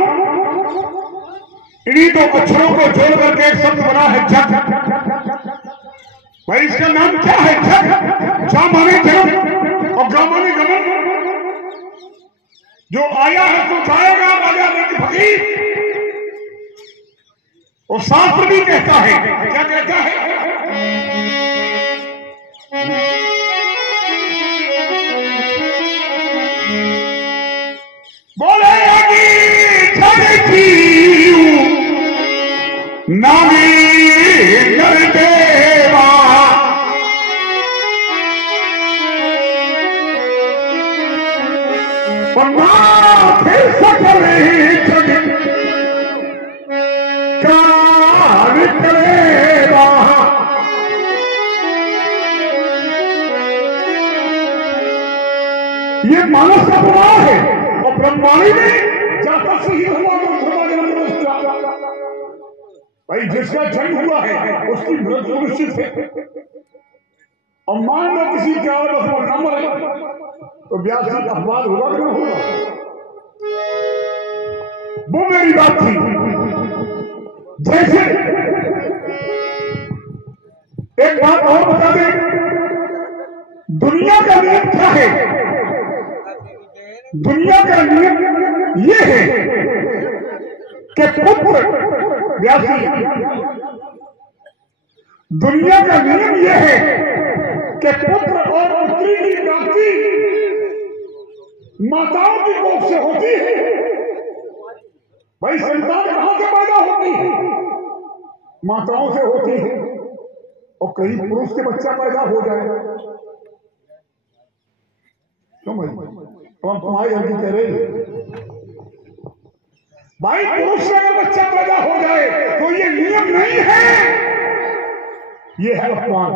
इन्हीं दो अक्षरों को जोड़ करके एक शब्द बना है जग। भाई इसका नाम क्या है? जग। जा माने जन्म और गा माने गमन। जो आया है तो जाएगा, राजा नंद फकीर। और शास्त्र भी कहता है, क्या कहता है? बोले नामी कर देवा, फिर सकल कार्य करेगा। ये मानस का प्रभाव है और ब्रह्माणी में जाता सही हुआ भाई, जिसका जन्म हुआ है उसकी मृत्यु निश्चित है। और मान लो किसी का वो न मरे तो ब्याज का अपवाद होगा कि नहीं होगा? वो मेरी बात थी। जैसे एक बात और बता दें, दुनिया का नियम क्या है? दुनिया का नियम ये है कि पुत्र व्यासी, दुनिया का नियम यह है कि पुत्र और पुत्री की प्राप्ति माताओं की कोख से होती है भाई संतान कहां से पैदा होती है? माताओं से होती है। और कहीं पुरुष के बच्चा पैदा हो जाए, क्यों भाई? तो हम तुम्हारी जल्दी कह रहे भाई, पुरुष से अगर बच्चा पैदा हो जाए तो ये नियम नहीं है, ये है अपमान।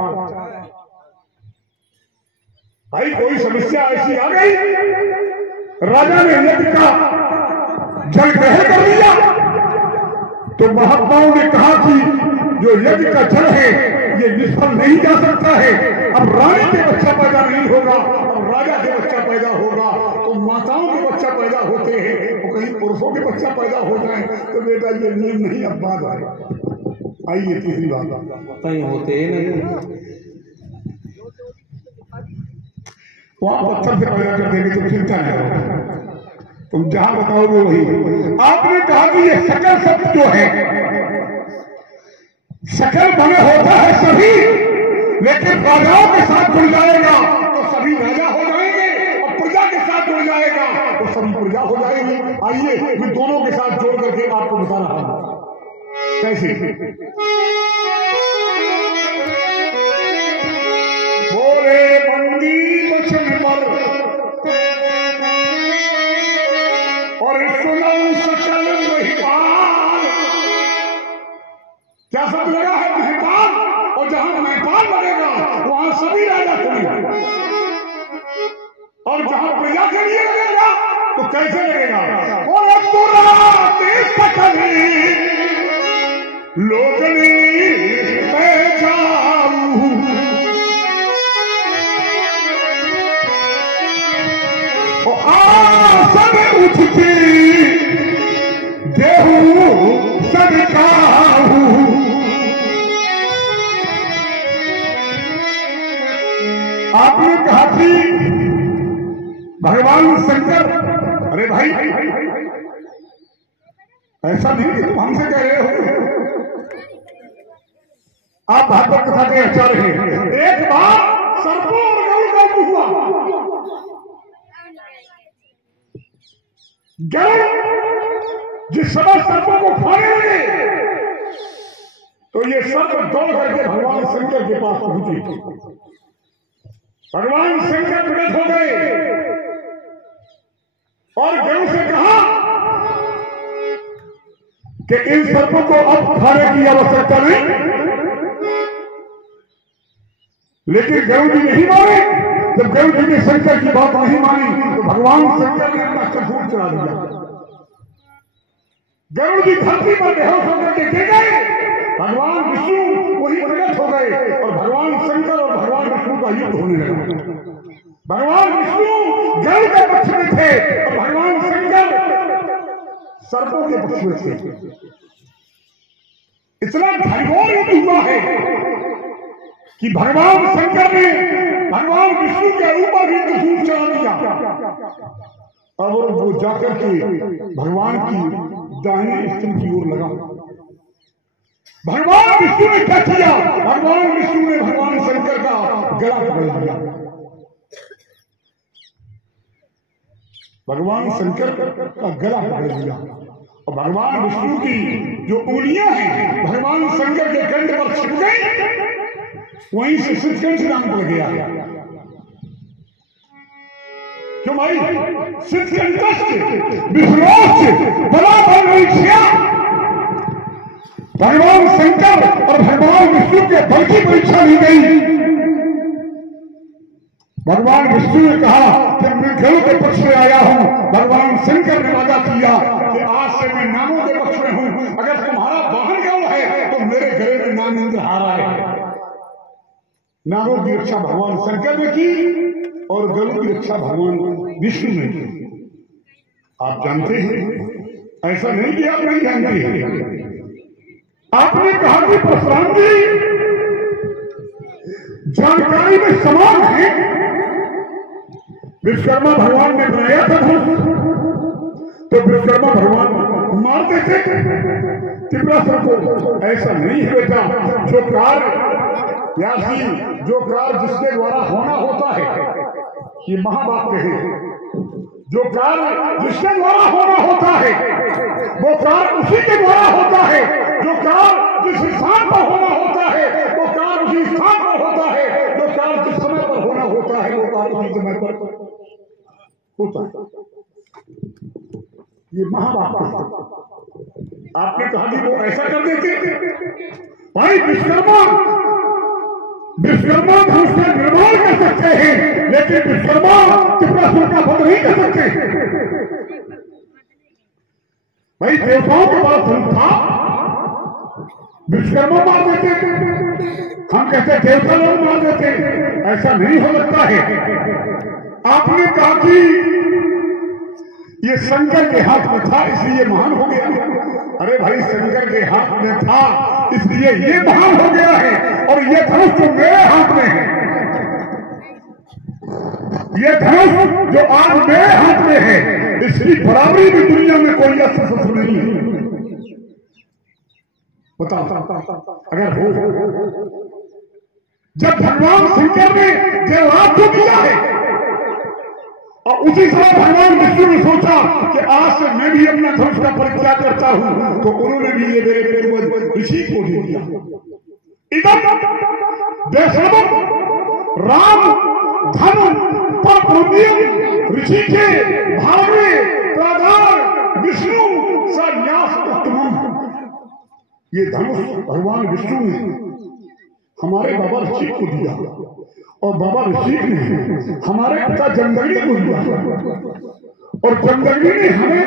भाई कोई समस्या ऐसी आ गई, राजा ने यज्ञ का जल ग्रहण कर लिया, तो महात्माओं ने कहा कि जो यज्ञ का जल है ये निष्फल नहीं जा सकता है। अब रानी के बच्चा पैदा नहीं होगा, अब राजा के बच्चा पैदा होगा। तो माताओं के बच्चा पैदा होते हैं, और कहीं पुरुषों के बच्चा पैदा हो जाए तो बेटा ये नियम नहीं, अब बात आए। आइए तीसरी बात, कहीं होते ही नहीं, वहां पत्थर से पैदा कर देंगे तो चिंता नहीं, तुम जहां बताओगे वही। आपने कहा कि ये सकल शब्द जो है, सकल बने होता है सभी, लेकिन राजाओं के साथ जुड़ जाएगा तो सभी राजा हो जाएंगे, और प्रजा के साथ जुड़ जाएगा तो सभी प्रजा हो जाएंगे। आइए मैं दोनों के साथ जोड़ करके आपको बता रहा हूं कैसे। बोले बंदी वचन पर और सुनल सकल महिपाल। क्या सब लगा है महिपाल, और जहां महिपाल लगेगा वहां सभी राजा खुलेंगे, और जहां प्रजा के लिए लगेगा तो कैसे लगेगा? और सकली लोकनी पहचाऊ, आसन उठती देहू सब काहू। आपने कहा कि भगवान शंकर, अरे भाई ऐसा नहीं कि तुम हमसे कह रहे हो, आप भागवत कथा के आचार्य हैं। एक बार सर्पों और गरुड़ का युद्ध हुआ, गरुड़ जिस समय सर्पों को खाने लगे तो ये सर्प दौड़ करके भगवान शंकर के पास पहुंचे। भगवान शंकर प्रकट हो गए और गरुड़ से कहा कि इन सर्पों को अब खाने की आवश्यकता नहीं, लेकिन गरुड़ जी नहीं माने। जब गरुड़ जी ने शंकर की बात नहीं मानी तो भगवान शंकर ने अपना चखूट चला दिया। गरुड़ जी धरती पर बेहोश होकर के गिर गए, भगवान विष्णु वही प्रकट हो गए और भगवान शंकर और भगवान विष्णु का युद्ध होने लगा। भगवान विष्णु गरुड़ के पक्ष में थे और भगवान शंकर सर्पों के पक्ष में थे। इतना घनघोर युद्ध हुआ है कि भगवान शंकर ने भगवान विष्णु के ऊपर ही त्रिशूल चला दिया और वो जाकर के भगवान की दाहिने स्तंभ की ओर लगा। भगवान विष्णु ने क्या किया? भगवान विष्णु ने भगवान शंकर का गला पकड़ लिया। भगवान शंकर का गला पकड़ लिया और भगवान विष्णु की जो उंगलियां हैं भगवान शंकर के कंठ पर छिप गई, वहीं से सिद्धकंठ नाम पड़ गया। क्यों भाई? सिद्धकंठ बड़ा परीक्षा भगवान शंकर और भगवान विष्णु के बल की परीक्षा ली गई। भगवान विष्णु ने कहा कि मैं गरुड़ के पक्ष में आया हूं। भगवान शंकर ने वादा किया कि आज से मैं नामों के पक्ष में हूं। अगर तुम्हारा वाहन गरुड़ है तो मेरे गले में नाम इंद्रहार है। नामों की रक्षा भगवान शंकर ने की और गरुड़ की रक्षा भगवान विष्णु ने की। आप जानते हैं, ऐसा नहीं कि आप नहीं जानते हैं। आपने कहा कि परशुराम जी जानकारी में समान है। विश्वकर्मा भगवान ने बनाया था तो विश्वकर्मा भगवान मारते थे त्रिपुरासुर को। ऐसा नहीं है बेटा, जो कार्य जो कार्य जिसके द्वारा होना होता है, ये महाबाप कहे, जो कार्य जिसके द्वारा होना होता है वो कार्य उसी के द्वारा होता है, जो कार्य जिस स्थान पर होना होता है वो कार्य उसी स्थान पर होता है, जो कार्य जिस समय पर होना होता है वो कार्य उसी समय पर होता है। ये महावाक्य आपने कहा कि वो ऐसा कर देते भाई। विश्वकर्मा धनुष का निर्माण कर सकते हैं लेकिन विश्वकर्मा त्रिपुरासुर का वध नहीं कर सकते। भाई देवताओं के पास धनुष था, विश्वकर्मा मार देते, हम कहते देवता लोग मार देते, ऐसा नहीं हो सकता है। आपने कहा कि ये शंकर के हाथ में था इसलिए महान हो गया। अरे भाई शंकर के हाथ में था इसलिए ये महान हो गया है, और ये धनुष जो मेरे हाथ में है, ये धनुष जो आज मेरे हाथ में है, इसकी बराबरी भी दुनिया में कोई अस्त्र शस्त्र नहीं है। बताओ अगर हो, जब भगवान शंकर ने देवराज को किया है और उसी समय भगवान विष्णु ने सोचा कि आज से मैं भी अपना धनुष का परित्याग करता हूं, तो उन्होंने भी ये मेरे पूर्वज ऋषि को दे दिया। इधर वैष्णव राम धन पर ऋषि के भावे प्रागार विष्णु संन्यास उत्तम। ये धनुष भगवान विष्णु ने हमारे बाबा ऋषि को दिया और बाबा ऋषि ने हमारे पिता जमदग्नि को दिया, और जमदग्नि ने हमें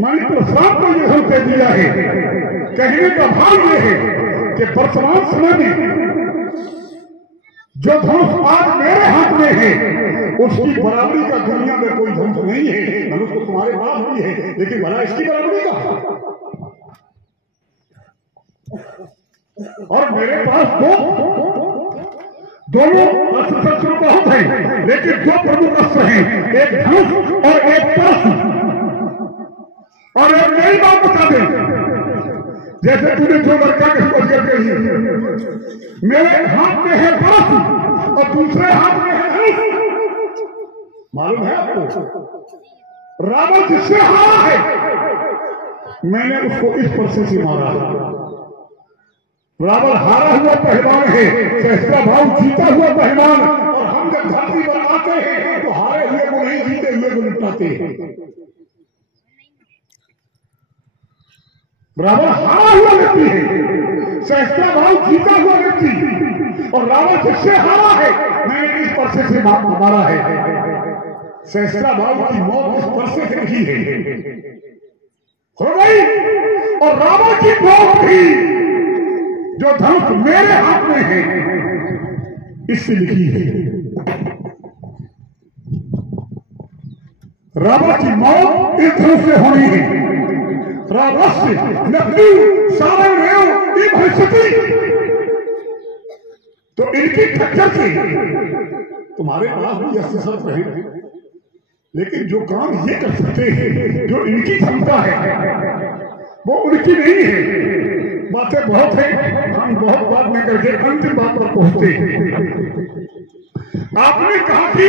मानी प्रसाद को यह दे दिया है। कहने का भाव यह है कि वर्तमान समय में जो धनुष आज मेरे हाथ में है उसकी बराबरी का दुनिया में कोई धनुष नहीं है। धनुष तो तुम्हारे पास भी है लेकिन भला इसकी बराबरी का, और मेरे पास दोनों अस्त्र शस्त्र बहुत हैं लेकिन दो प्रमुख अस्त्र हैं, एक धनुष और एक परशु। और एक नई बात बता दें, जैसे तूने जो लड़का के सोच करके ही मेरे हाथ में है परशु और दूसरे हाथ में है धनुष। मालूम है आपको रावण जिससे हारा है मैंने उसको इस परशु से मारा है। रावण हारा हुआ पहलवान है, सहस्त्रा भाव जीता हुआ पहलवान, और हम जब धरती पर आते हैं तो हारे हुए को नहीं जीते हुए को निपटाते हैं। रावण हारा हुआ व्यक्ति है, सहस्त्रा भाव जीता हुआ व्यक्ति, और रावण जिससे हारा है मैंने इस परसे से मारा है। सहस्त्रा भाव की मौत इस परसे से ही है हो गई, और रावण की मौत भी जो धनुष मेरे हाथ में है इससे लिखी है। रावण की मौत इस धनुष से होनी है। रावस्य नकली सारे ये भविष्य, तो इनकी टक्कर से तुम्हारे पास भी अस्त्र शस्त्र है लेकिन जो काम ये कर सकते हैं, जो इनकी क्षमता है वो उनकी नहीं है। बातें बहुत है, हम बहुत बात में करके अंतिम बात पर पहुंचते हैं। आपने कहा कि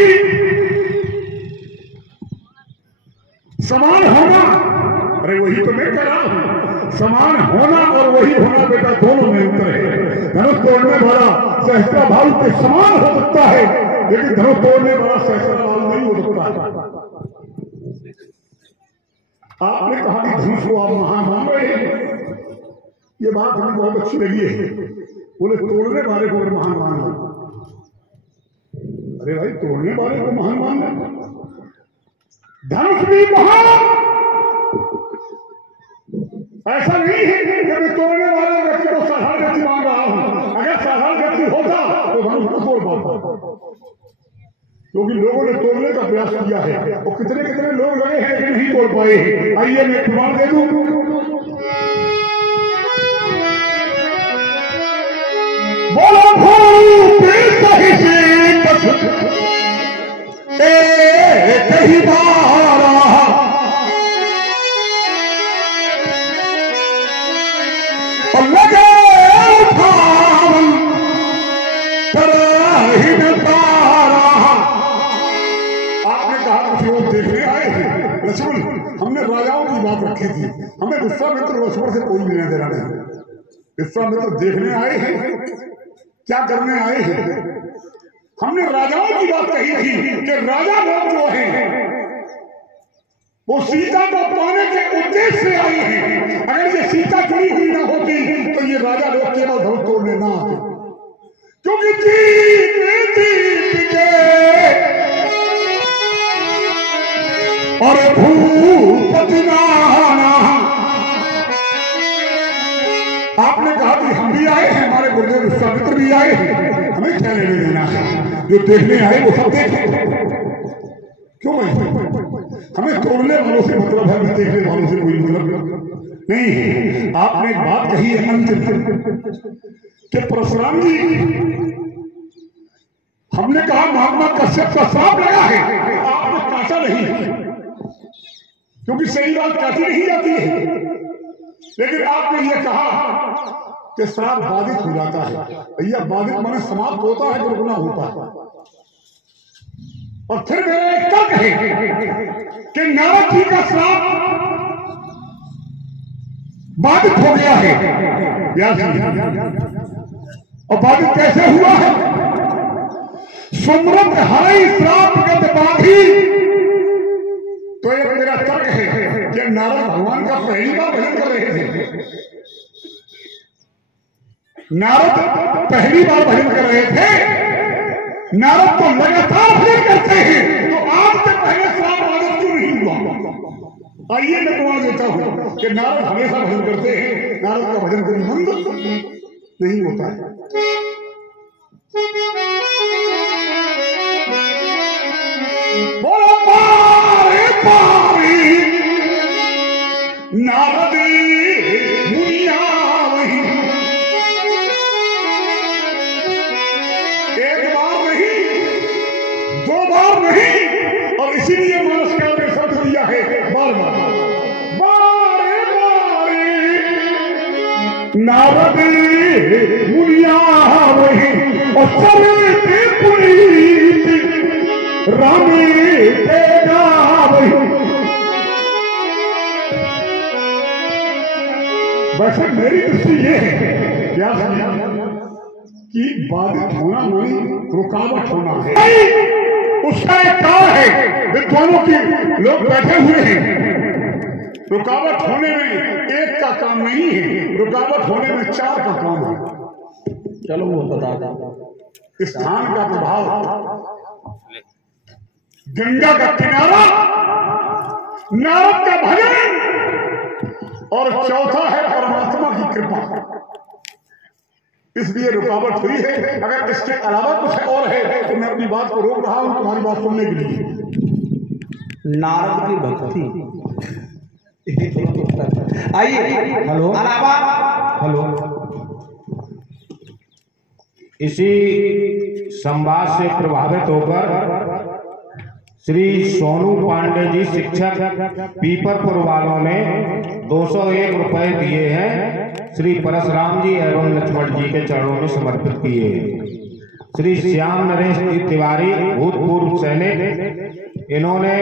समान होना, अरे वही तो मैं कह रहा हूं, समान होना और वही होना बेटा दोनों में अंतर है। धनुष तोड़ने वाला सहस्त्रा भाव के समान हो सकता है लेकिन धनुष तोड़ने वाला सहस्त्रा भाव नहीं हो सकता। आपने कहा कि धनुष को आप महान मान रहे हैं, ये बात हमें बहुत अच्छी लगी है। बोले तोड़ने वाले को महान मान लो। अरे भाई तोड़ने वाले को महान मान लो, धनुष भी महान। ऐसा नहीं है कि मैं तोड़ने वाले व्यक्ति को साधारण व्यक्ति मान रहा हूं। अगर साधारण व्यक्ति होता तो धनुष को तोड़ पाता, क्योंकि लोगों ने तोड़ने का प्रयास किया है और कितने कितने लोग लगे हैं कि नहीं तोड़ पाए हैं। आइए मैं प्रमाण दे दूं। बोलो कहीं बारा और लगे उठावन ही न पारा। आपने कहा किसी और देखने आए बात रखी थी। हमें विश्वामित्र लक्ष्मण से कोई लेना देना नहीं। विश्वामित्र देखने आए हैं, क्या करने आए हैं? हमने राजाओं की बात कही थी कि राजा लोग जो हैं वो सीता को पाने के उद्देश्य से आए हैं। अगर ये सीता जुड़ी हुई ना होती तो ये राजा लोग केवल धनुष तोड़ने ना आते, क्योंकि जीत के और भूपति नाना। आपने कहा कि हम भी आए हैं, हमारे गुरुदेव विश्वामित्र भी आए हैं, हमें क्या लेने देना है? जो देखने आए वो सब देखें, क्यों भाई? हमें तोड़ने वालों से मतलब है, देखने वालों से कोई मतलब नहीं है। आपने एक बात कही है अंतिम कि परशुराम जी, हमने कहा महात्मा कश्यप का श्राप लगा है, आपने काटा नहीं, क्योंकि सही बात काटी नहीं जाती है। लेकिन आपने ये कहा कि श्राप बाधित हो जाता है। भैया बाधित माने समाप्त होता है, दुर्गुना होता है। और फिर मेरा एक तर्क है कि नारद जी का श्राप बाधित हो गया है। और बाधित कैसे हुआ है? सुमृत हरि श्राप गत बाधी। तो एक मेरा तर्क है कि नारद भगवान का पहली बार भजन कर रहे थे। नारद पहली बार भजन कर रहे थे। नारद तो लगातार भजन करते हैं, तो आज से पहले श्राप बाधित क्यों नहीं हुआ? आइए मैं प्रमाण देता हूं कि नारद हमेशा भजन करते हैं। नारद का भजन कभी मंद नहीं होता है। बोलो पारे पारी नारदी मुनिया वही। एक बार नहीं, दो बार नहीं, और इसीलिए मानसकार ने शब्द दिया है बार बार, बारे बारे नारदी मुनिया वही। और सभी पुनीत रामी तेजा वही। वैसे मेरी दृष्टि ये है क्या कि बाधित होना नहीं, रुकावट होना है। उसका एक कारण है, विद्वानों की लोग बैठे हुए हैं। रुकावट होने में एक का काम नहीं है, रुकावट होने में चार का काम है। चलो वो बता दो। स्थान का प्रभाव, गंगा का किनारा, नारद का भजन, और चौथा है परमात्मा की कृपा। इसलिए रुकावट हुई है। अगर इसके अलावा कुछ और है तो मैं अपनी बात को रोक रहा हूं तुम्हारी बात सुनने के लिए। नारद की भक्ति। आइए, हेलो अलावा हेलो, इसी संवाद से प्रभावित होकर श्री सोनू पांडे जी शिक्षक पीपरपुर वालों ने 201 रुपए दिए हैं, श्री परशुराम जी एवं लक्ष्मण जी के चरणों में समर्पित किए। श्री श्याम नरेश जी तिवारी भूतपूर्व सैनिक, इन्होंने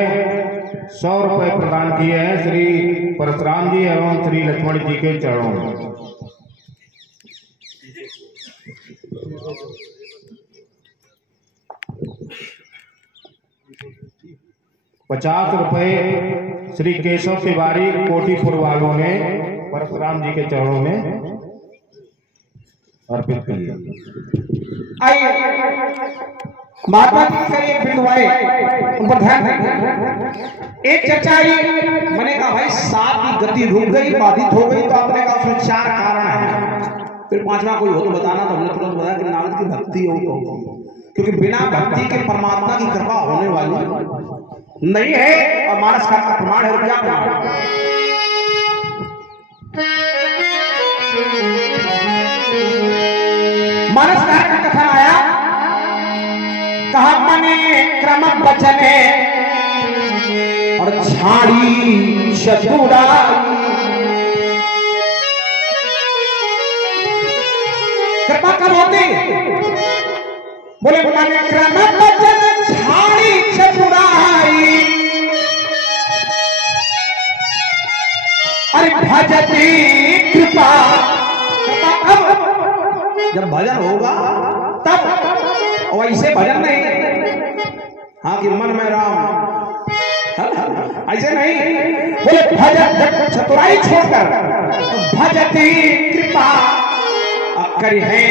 100 रुपए प्रदान किए हैं श्री परशुराम जी एवं श्री लक्ष्मण जी के चरणों में। 50 रुपए श्री केशव तिवारी कोटीपुर वालों ने परशुराम जी के चरणों में अर्पित किए। आइए, महात्मा जी से एक बिंदुआए उन पर ध्यान दें। एक चर्चा आई, मैंने कहा भाई सात की गति रुक गई, बाधित हो गई, तो आपने कहा उसमें 4 कारण है। फिर 5वां कोई हो तो बताना, तो हमने तुरंत बताया कि नारद की भक्ति हो, क्योंकि बिना भक्ति के परमात्मा की कृपा होने वाली नहीं है। और मानस का प्रमाण है, क्या प्रमाण? मानस का कथन आया, कहा मने क्रम बचने और छाड़ी शतुरा। कृपा कब होती? बोले मने क्रम बचन छाड़ी शतुराई। भजती कृपा, जब भजन होगा तब, वैसे भजन नहीं हाँ कि मन में राम, ऐसे नहीं बोले भजन चतुराई छोड़कर भजती कृपा करी है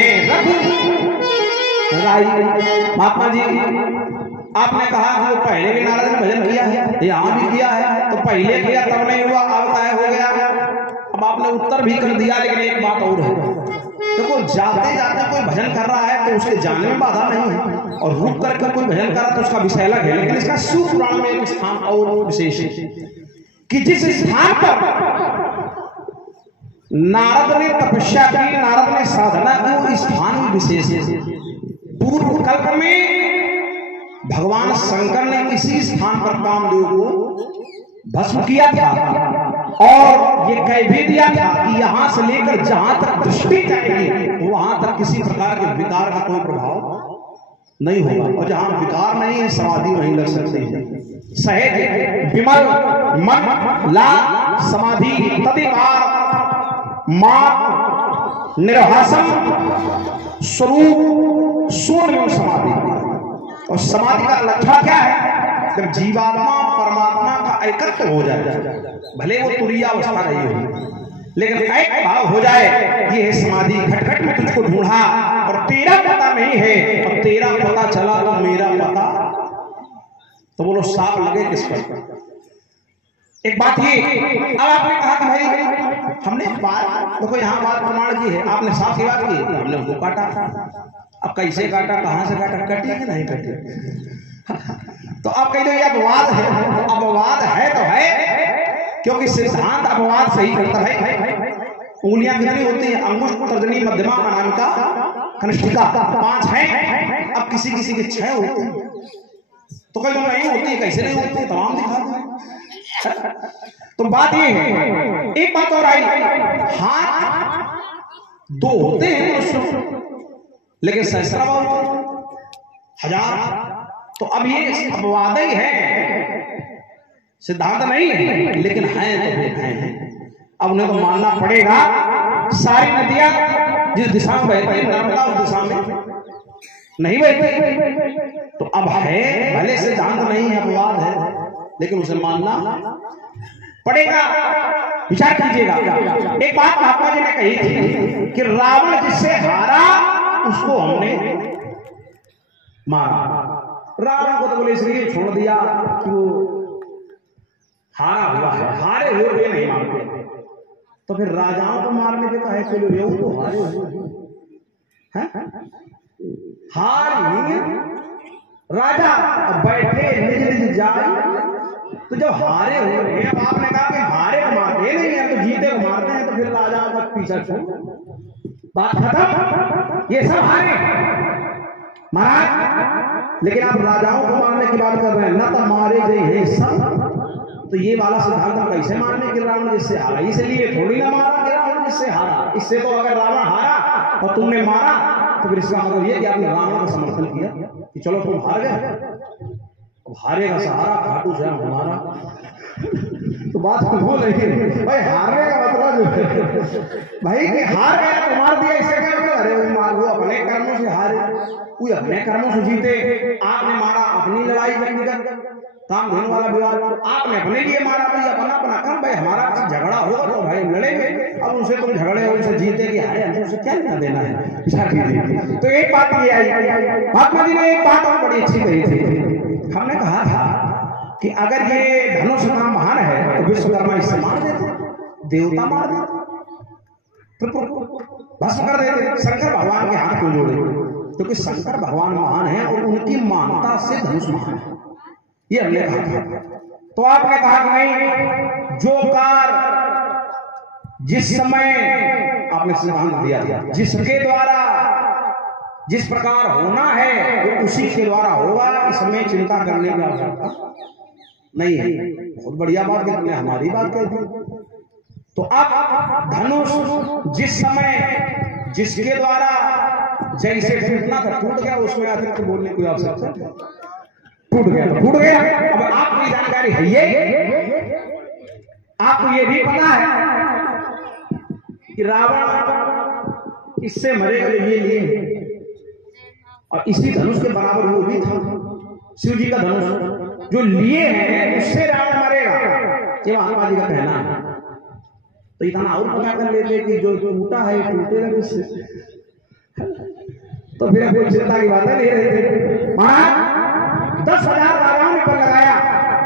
महात्मा जी। आपने कहा कि वो पहले भी नारद ने भजन किया है, यहाँ भी किया है, तो पहले किया तब नहीं हुआ, अब तय हो गया। अब आपने उत्तर भी कर दिया, लेकिन एक बात और है, देखो जाते जाते कोई भजन कर रहा है तो उसके जाने में बाधा नहीं है, और रुक करके कोई भजन कर रहा है तो उसका विषय अलग है। लेकिन इसका शिव पुराण में एक स्थान और विशेष है कि जिस स्थान पर नारद ने तपस्या की, नारद ने साधना की, वो स्थान विशेष है। पूर्व कल्प में भगवान शंकर ने इसी स्थान पर कामदेव को भस्म किया था, और ये कह भी दिया था कि यहां से लेकर जहां तक दृष्टि जाएगी वहां तक किसी प्रकार के विकार का कोई प्रभाव नहीं होगा, और जहां विकार नहीं है समाधि वहीं लग सकती है। सहज विमल मन ला समाधि तदिकार मात निर्हासम स्वरूप शून्य समाधि। और समाधि का लक्षण क्या है? जब जीवात्मा परमात्मा का एकत्व हो जाए, भले वो तुरीय अवस्था नहीं हो, लेकिन एक भाव हो जाए, ये है समाधि। खटखट में तुझको ढूंढा और तेरा पता नहीं है, और तेरा पता चला तो मेरा पता, तो बोलो साफ लगे किस पर। एक बात ये, अब आपने कहा कि भाई हमने बात देखो यहाँ बात प्रमाण की है, आपने साफ की बात की, हमने उनको काटा था। अब कैसे काटा, कहां से काटा, कटी है कि नहीं कटी? तो आप कह दो ये अपवाद है, अपवाद है तो है, क्योंकि सिद्धांत अपवाद सही करता है। उंगलियां कितनी होती हैं? अंगुष्ठ, तर्जनी, मध्यमा, अनामिका, कनिष्ठिका, 5 हैं। अब किसी किसी के 6 होते हैं, तो कई लोग नहीं होती, कैसे नहीं होती, तमाम दिखा दो। तो बात ये है, एक बात और आई, हाथ 2 होते हैं लेकिन सहस्रा हजार, तो अब ये अपवाद ही है, सिद्धांत नहीं है, लेकिन है तो है। अब उन्हें तो मानना पड़ेगा। सारी नदियां जिस दिशा में बहती है, नर्मदा उस दिशा में नहीं बहती, तो अब है, भले सिद्धांत नहीं है, अपवाद है, लेकिन उसे मानना पड़ेगा। विचार कीजिएगा, एक बात महात्मा जी ने कही थी कि रावण जिससे हारा उसको हमने मारा। रावण को तो बोले इसलिए छोड़ दिया कि वो हारा हुआ है, हारे हुए ये नहीं मानते, तो फिर राजाओं को मारने के कहे चलो ये तो हारे हुए हैं, हार ही राजा बैठे निज निज जाए। तो जब हारे हुए हैं, अब आपने कहा कि हारे को मारते नहीं है तो जीते को मारते हैं, तो फिर राजाओं का पीछा छोड़, बात खत्म। ये सब हारे महाराज, लेकिन आप राजाओं को मारने की बात कर रहे हैं, न तो मारे गए हैं सब। तो ये वाला सिद्धांत हम कैसे मानने कि रावण जिससे हारा, इसलिए थोड़ी ना मारा कि रावण जिससे हारा। इससे तो अगर रावण हारा और तुमने मारा तो फिर इसका मतलब ये कि आपने रावण का समर्थन किया कि चलो तुम हार गए, हारे का सहारा खाटू श्याम हमारा। तो बात बोल रही है भाई, हारने का मतलब भाई कि हार गया तो मार दिया, इससे क्या मतलब? अरे वो मार, वो अपने कर्मों से हारे, कोई अपने कर्मों से जीते। आपने मारा अपनी लड़ाई व्यक्तिगत काम धोने वाला विवाद, आपने अपने लिए मारा, भाई अपना अपना काम, भाई हमारा झगड़ा होगा तो भाई लड़ेंगे। अब उनसे तुम झगड़े उनसे जीते कि हारे, हमसे उसे क्या लेना देना है। तो एक बात ये आई, महात्मा जी ने एक बात और बड़ी अच्छी कही थी। हमने कहा था कि अगर ये धनुष का महान है तो विश्वकर्मा इससे मार देते, देवता मार देते, भस्म कर देते। शंकर भगवान के हाथ क्यों जोड़े? क्योंकि शंकर भगवान महान है और उनकी मानता से धनुष महान है, ये हमने कहा था। तो आपने कहा कि नहीं, जो कार्य जिस समय आपने सिद्धांत दिया, जिसके द्वारा जिस प्रकार होना है वो उसी के द्वारा होगा, इसमें चिंता करने की आवश्यकता नहीं है। बहुत बढ़िया बात है, तुमने हमारी बात कह दी। तो अब धनुष जिस समय जिसके द्वारा जैसे टूटना था टूट गया, उसमें अतिरिक्त बोलने की आवश्यकता टूट गया तो टूट गया। अब आपकी जानकारी है ये, आपको ये भी पता है कि रावण इससे मरेगा ये लिए, और इसी धनुष के बराबर वो भी था शिव जी का धनुष जो लिए हैं, उससे रावण मरेगा, ये महात्मा जी का कहना है। तो इतना और पता कर लेते कि जो टूटा है टूटेगा किससे, तो फिर कोई चिंता की बात नहीं रही। 10,000 रावण पर लगाया,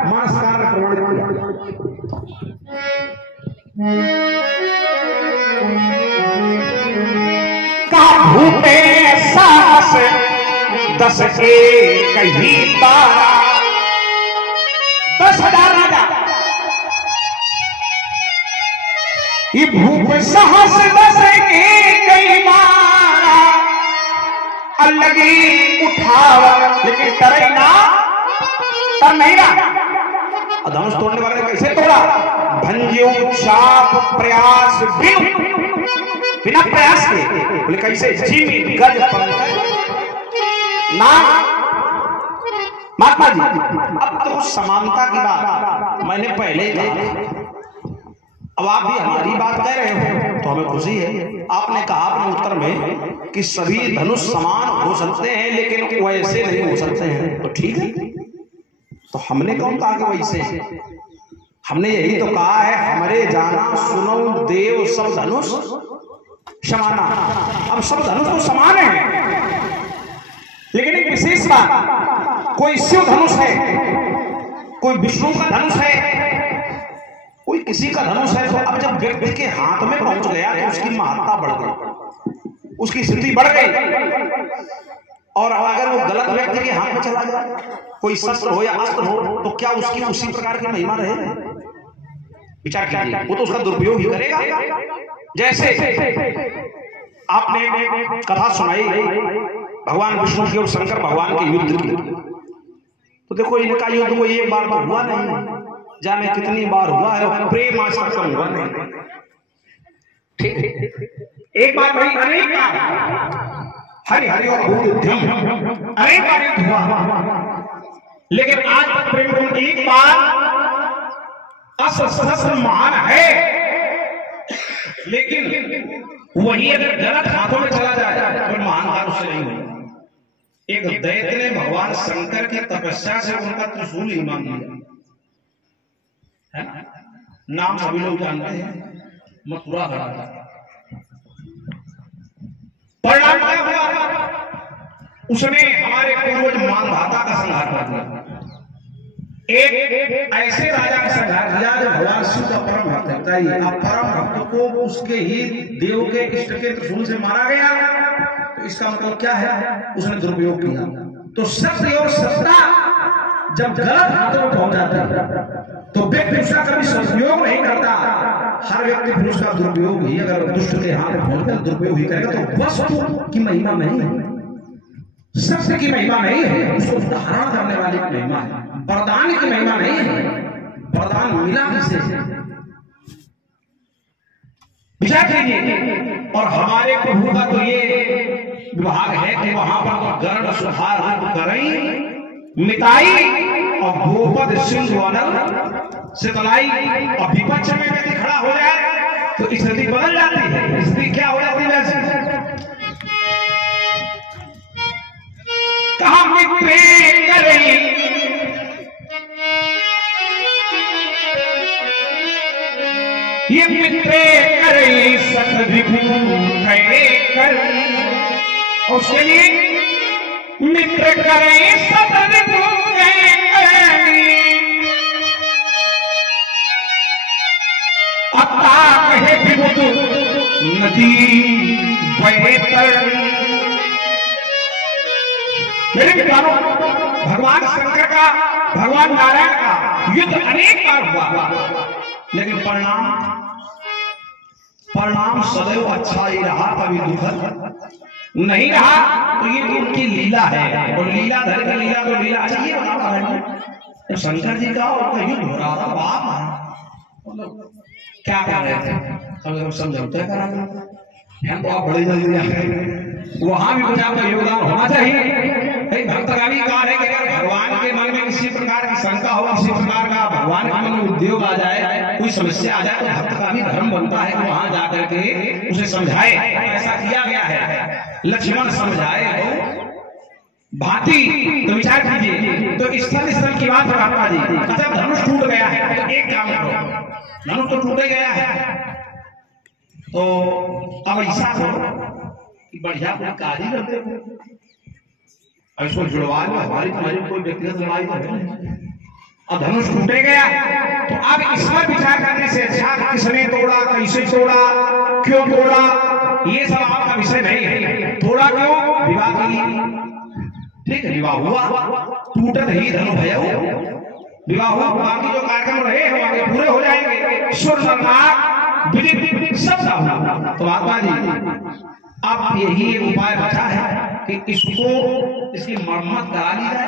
मानसकार ने प्रमाणित किया। भूते साहस 10 के कहीं 12, 10,000 राजा ये भूप साहस 10 के कई 12, अलगी उठाव लेकिन डरे ना, तर नहीं रहा। धनुष तोड़ने वाले ने कैसे तोड़ा? भंजो चाप प्रयास बिना प्रयास के, बोले कैसे? जीमी गज ना महात्मा जी, अब तो समानता की बात मैंने पहले ही कहा, अब आप भी हमारी बात कह रहे हो तो हमें खुशी है। आपने कहा अपने उत्तर में कि सभी धनुष समान हो सकते हैं लेकिन वैसे नहीं हो सकते हैं, तो ठीक है। तो हमने कौन कहा कि वैसे? हमने यही तो कहा है, हमारे जाना सुनो देव सब धनुष समाना। अब सब धनुष तो समान है, लेकिन एक विशेष बात, कोई शिव धनुष है, कोई विष्णु का धनुष है, कोई किसी का धनुष है। तो अब जब व्यक्ति के हाथ में पहुंच गया तो उसकी महत्ता बढ़ गई, उसकी स्थिति बढ़ गई। और अगर वो गलत व्यक्ति के हाथ में चला जाए, कोई शस्त्र हो या अस्त्र हो, तो क्या उसकी उसी प्रकार की महिमा रहेगी? विचार कीजिए, वो तो उसका दुरुपयोग ही करेगा। जैसे आपने कथा सुनाई भगवान विष्णु की और शंकर भगवान के युद्ध की, तो देखो इनका युद्ध वो एक बार तो हुआ नहीं, जाने कितनी बार हुआ है, और प्रेम आज तक कम हुआ नहीं। एक बार नहीं, अनेक बार हरि हरि और अनेक बार युद्ध हुआ, लेकिन आज तक प्रेम एक बार अस्त्र महान है, लेकिन वही अगर गलत हाथों में चला जाए तो महान हाथ उससे नहीं होगा। एक दैत्य ने भगवान शंकर की तपस्या से उनका त्रिशूल ही मांग लिया, है ना? नाम सभी लोग जानते हैं, मथुरा धरा। परिणाम क्या हुआ? उसने हमारे पूर्वज मानधाता का संहार कर दिया। एक ऐसे राजा का संहार किया जो भगवान शिव का परम भक्त है। अब परम भक्त को उसके ही देव के इष्ट के त्रिशूल से मारा गया, तो इसका मतलब क्या है? उसने दुरुपयोग किया। तो सत्य और सत्ता जब गलत हाथों में पहुंच जाता है तो व्यक्ति उसका कभी सदुपयोग नहीं करता। हर व्यक्ति फिर उसका दुरुपयोग ही, अगर दुष्ट के हाथ में पहुंच कर दुरुपयोग ही करेगा, तो वस्तु की महिमा नहीं है, सत्य की महिमा नहीं है, उसको धारण करने वाले की महिमा है। वरदान की महिमा नहीं है, वरदान मिला किसे? विचार कीजिए। और हमारे प्रभु का तो ये विभाग है कि वहां पर गरुड़ सुधार करई मिताई और गोपद सिंह वानर शीतलाई, और विपक्ष में व्यक्ति खड़ा हो जाए तो स्थिति बदल जाती है। स्थिति क्या हो जाती है? वैसे कहा मित्र करई, ये मित्र करई सत विभू कर, उसके लिए मित्र करई सत विभू अता कहे विभुत नदी बहे तर। मेरे मित्रों, भगवान शंकर का, भगवान नारायण का युद्ध अनेक बार हुआ, लेकिन परिणाम सदैव अच्छा ही रहा, कभी दुखद नहीं रहा। तो ये उनकी लीला है, और लीला धर का लीला तो लीला। अच्छा ये बताओ, शंकर जी का और युद्ध हो रहा था, बाप क्या कर रहे थे? हम समझौते करा रहे थे, हम तो आप बड़े जल्दी आ गए। वहां भी कुछ आपका योगदान होना चाहिए। भक्त का भी कहा है कि अगर भगवान के मन में किसी प्रकार की शंका हो, किसी प्रकार का भगवान के मन में उद्योग आ जाए, कोई समस्या आ जाए, तो भक्त का भी धर्म बनता है कि वहां जाकर करके उसे समझाए। ऐसा किया गया है, लक्ष्मण समझाए हो भांति तो विचार कीजिए। तो स्थल की बात महात्मा जी, अच्छा धनुष टूट गया है तो एक काम करो, धनुष तो टूटे गया है तो अब ऐसा करो कि बढ़िया कोई कारीगर देखो, इसको जुड़वा लो, हमारी तुम्हारी कोई व्यक्तिगत लड़ाई नहीं। और धनुष टूटे गया तो अब इस पर विचार करने से अच्छा किसने तोड़ा, कैसे तोड़ा, क्यों तोड़ा, ये सब आपका विषय नहीं है। तोड़ा क्यों, विवाह की, ठीक है, विवाह हुआ, टूटत ही धनु भय, विवाह हुआ, बाकी जो कार्यक्रम रहे हो आगे पूरे हो जाएंगे, सुर संवाद विधि सब हुआ। तो आत्मा जी अब यही एक उपाय बचा है कि इसको, इसकी मरम्मत करा ली जाए,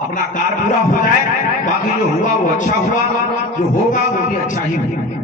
अपना कार्य पूरा हो जाए, बाकी जो हुआ वो अच्छा हुआ, जो होगा वो भी अच्छा ही होगा।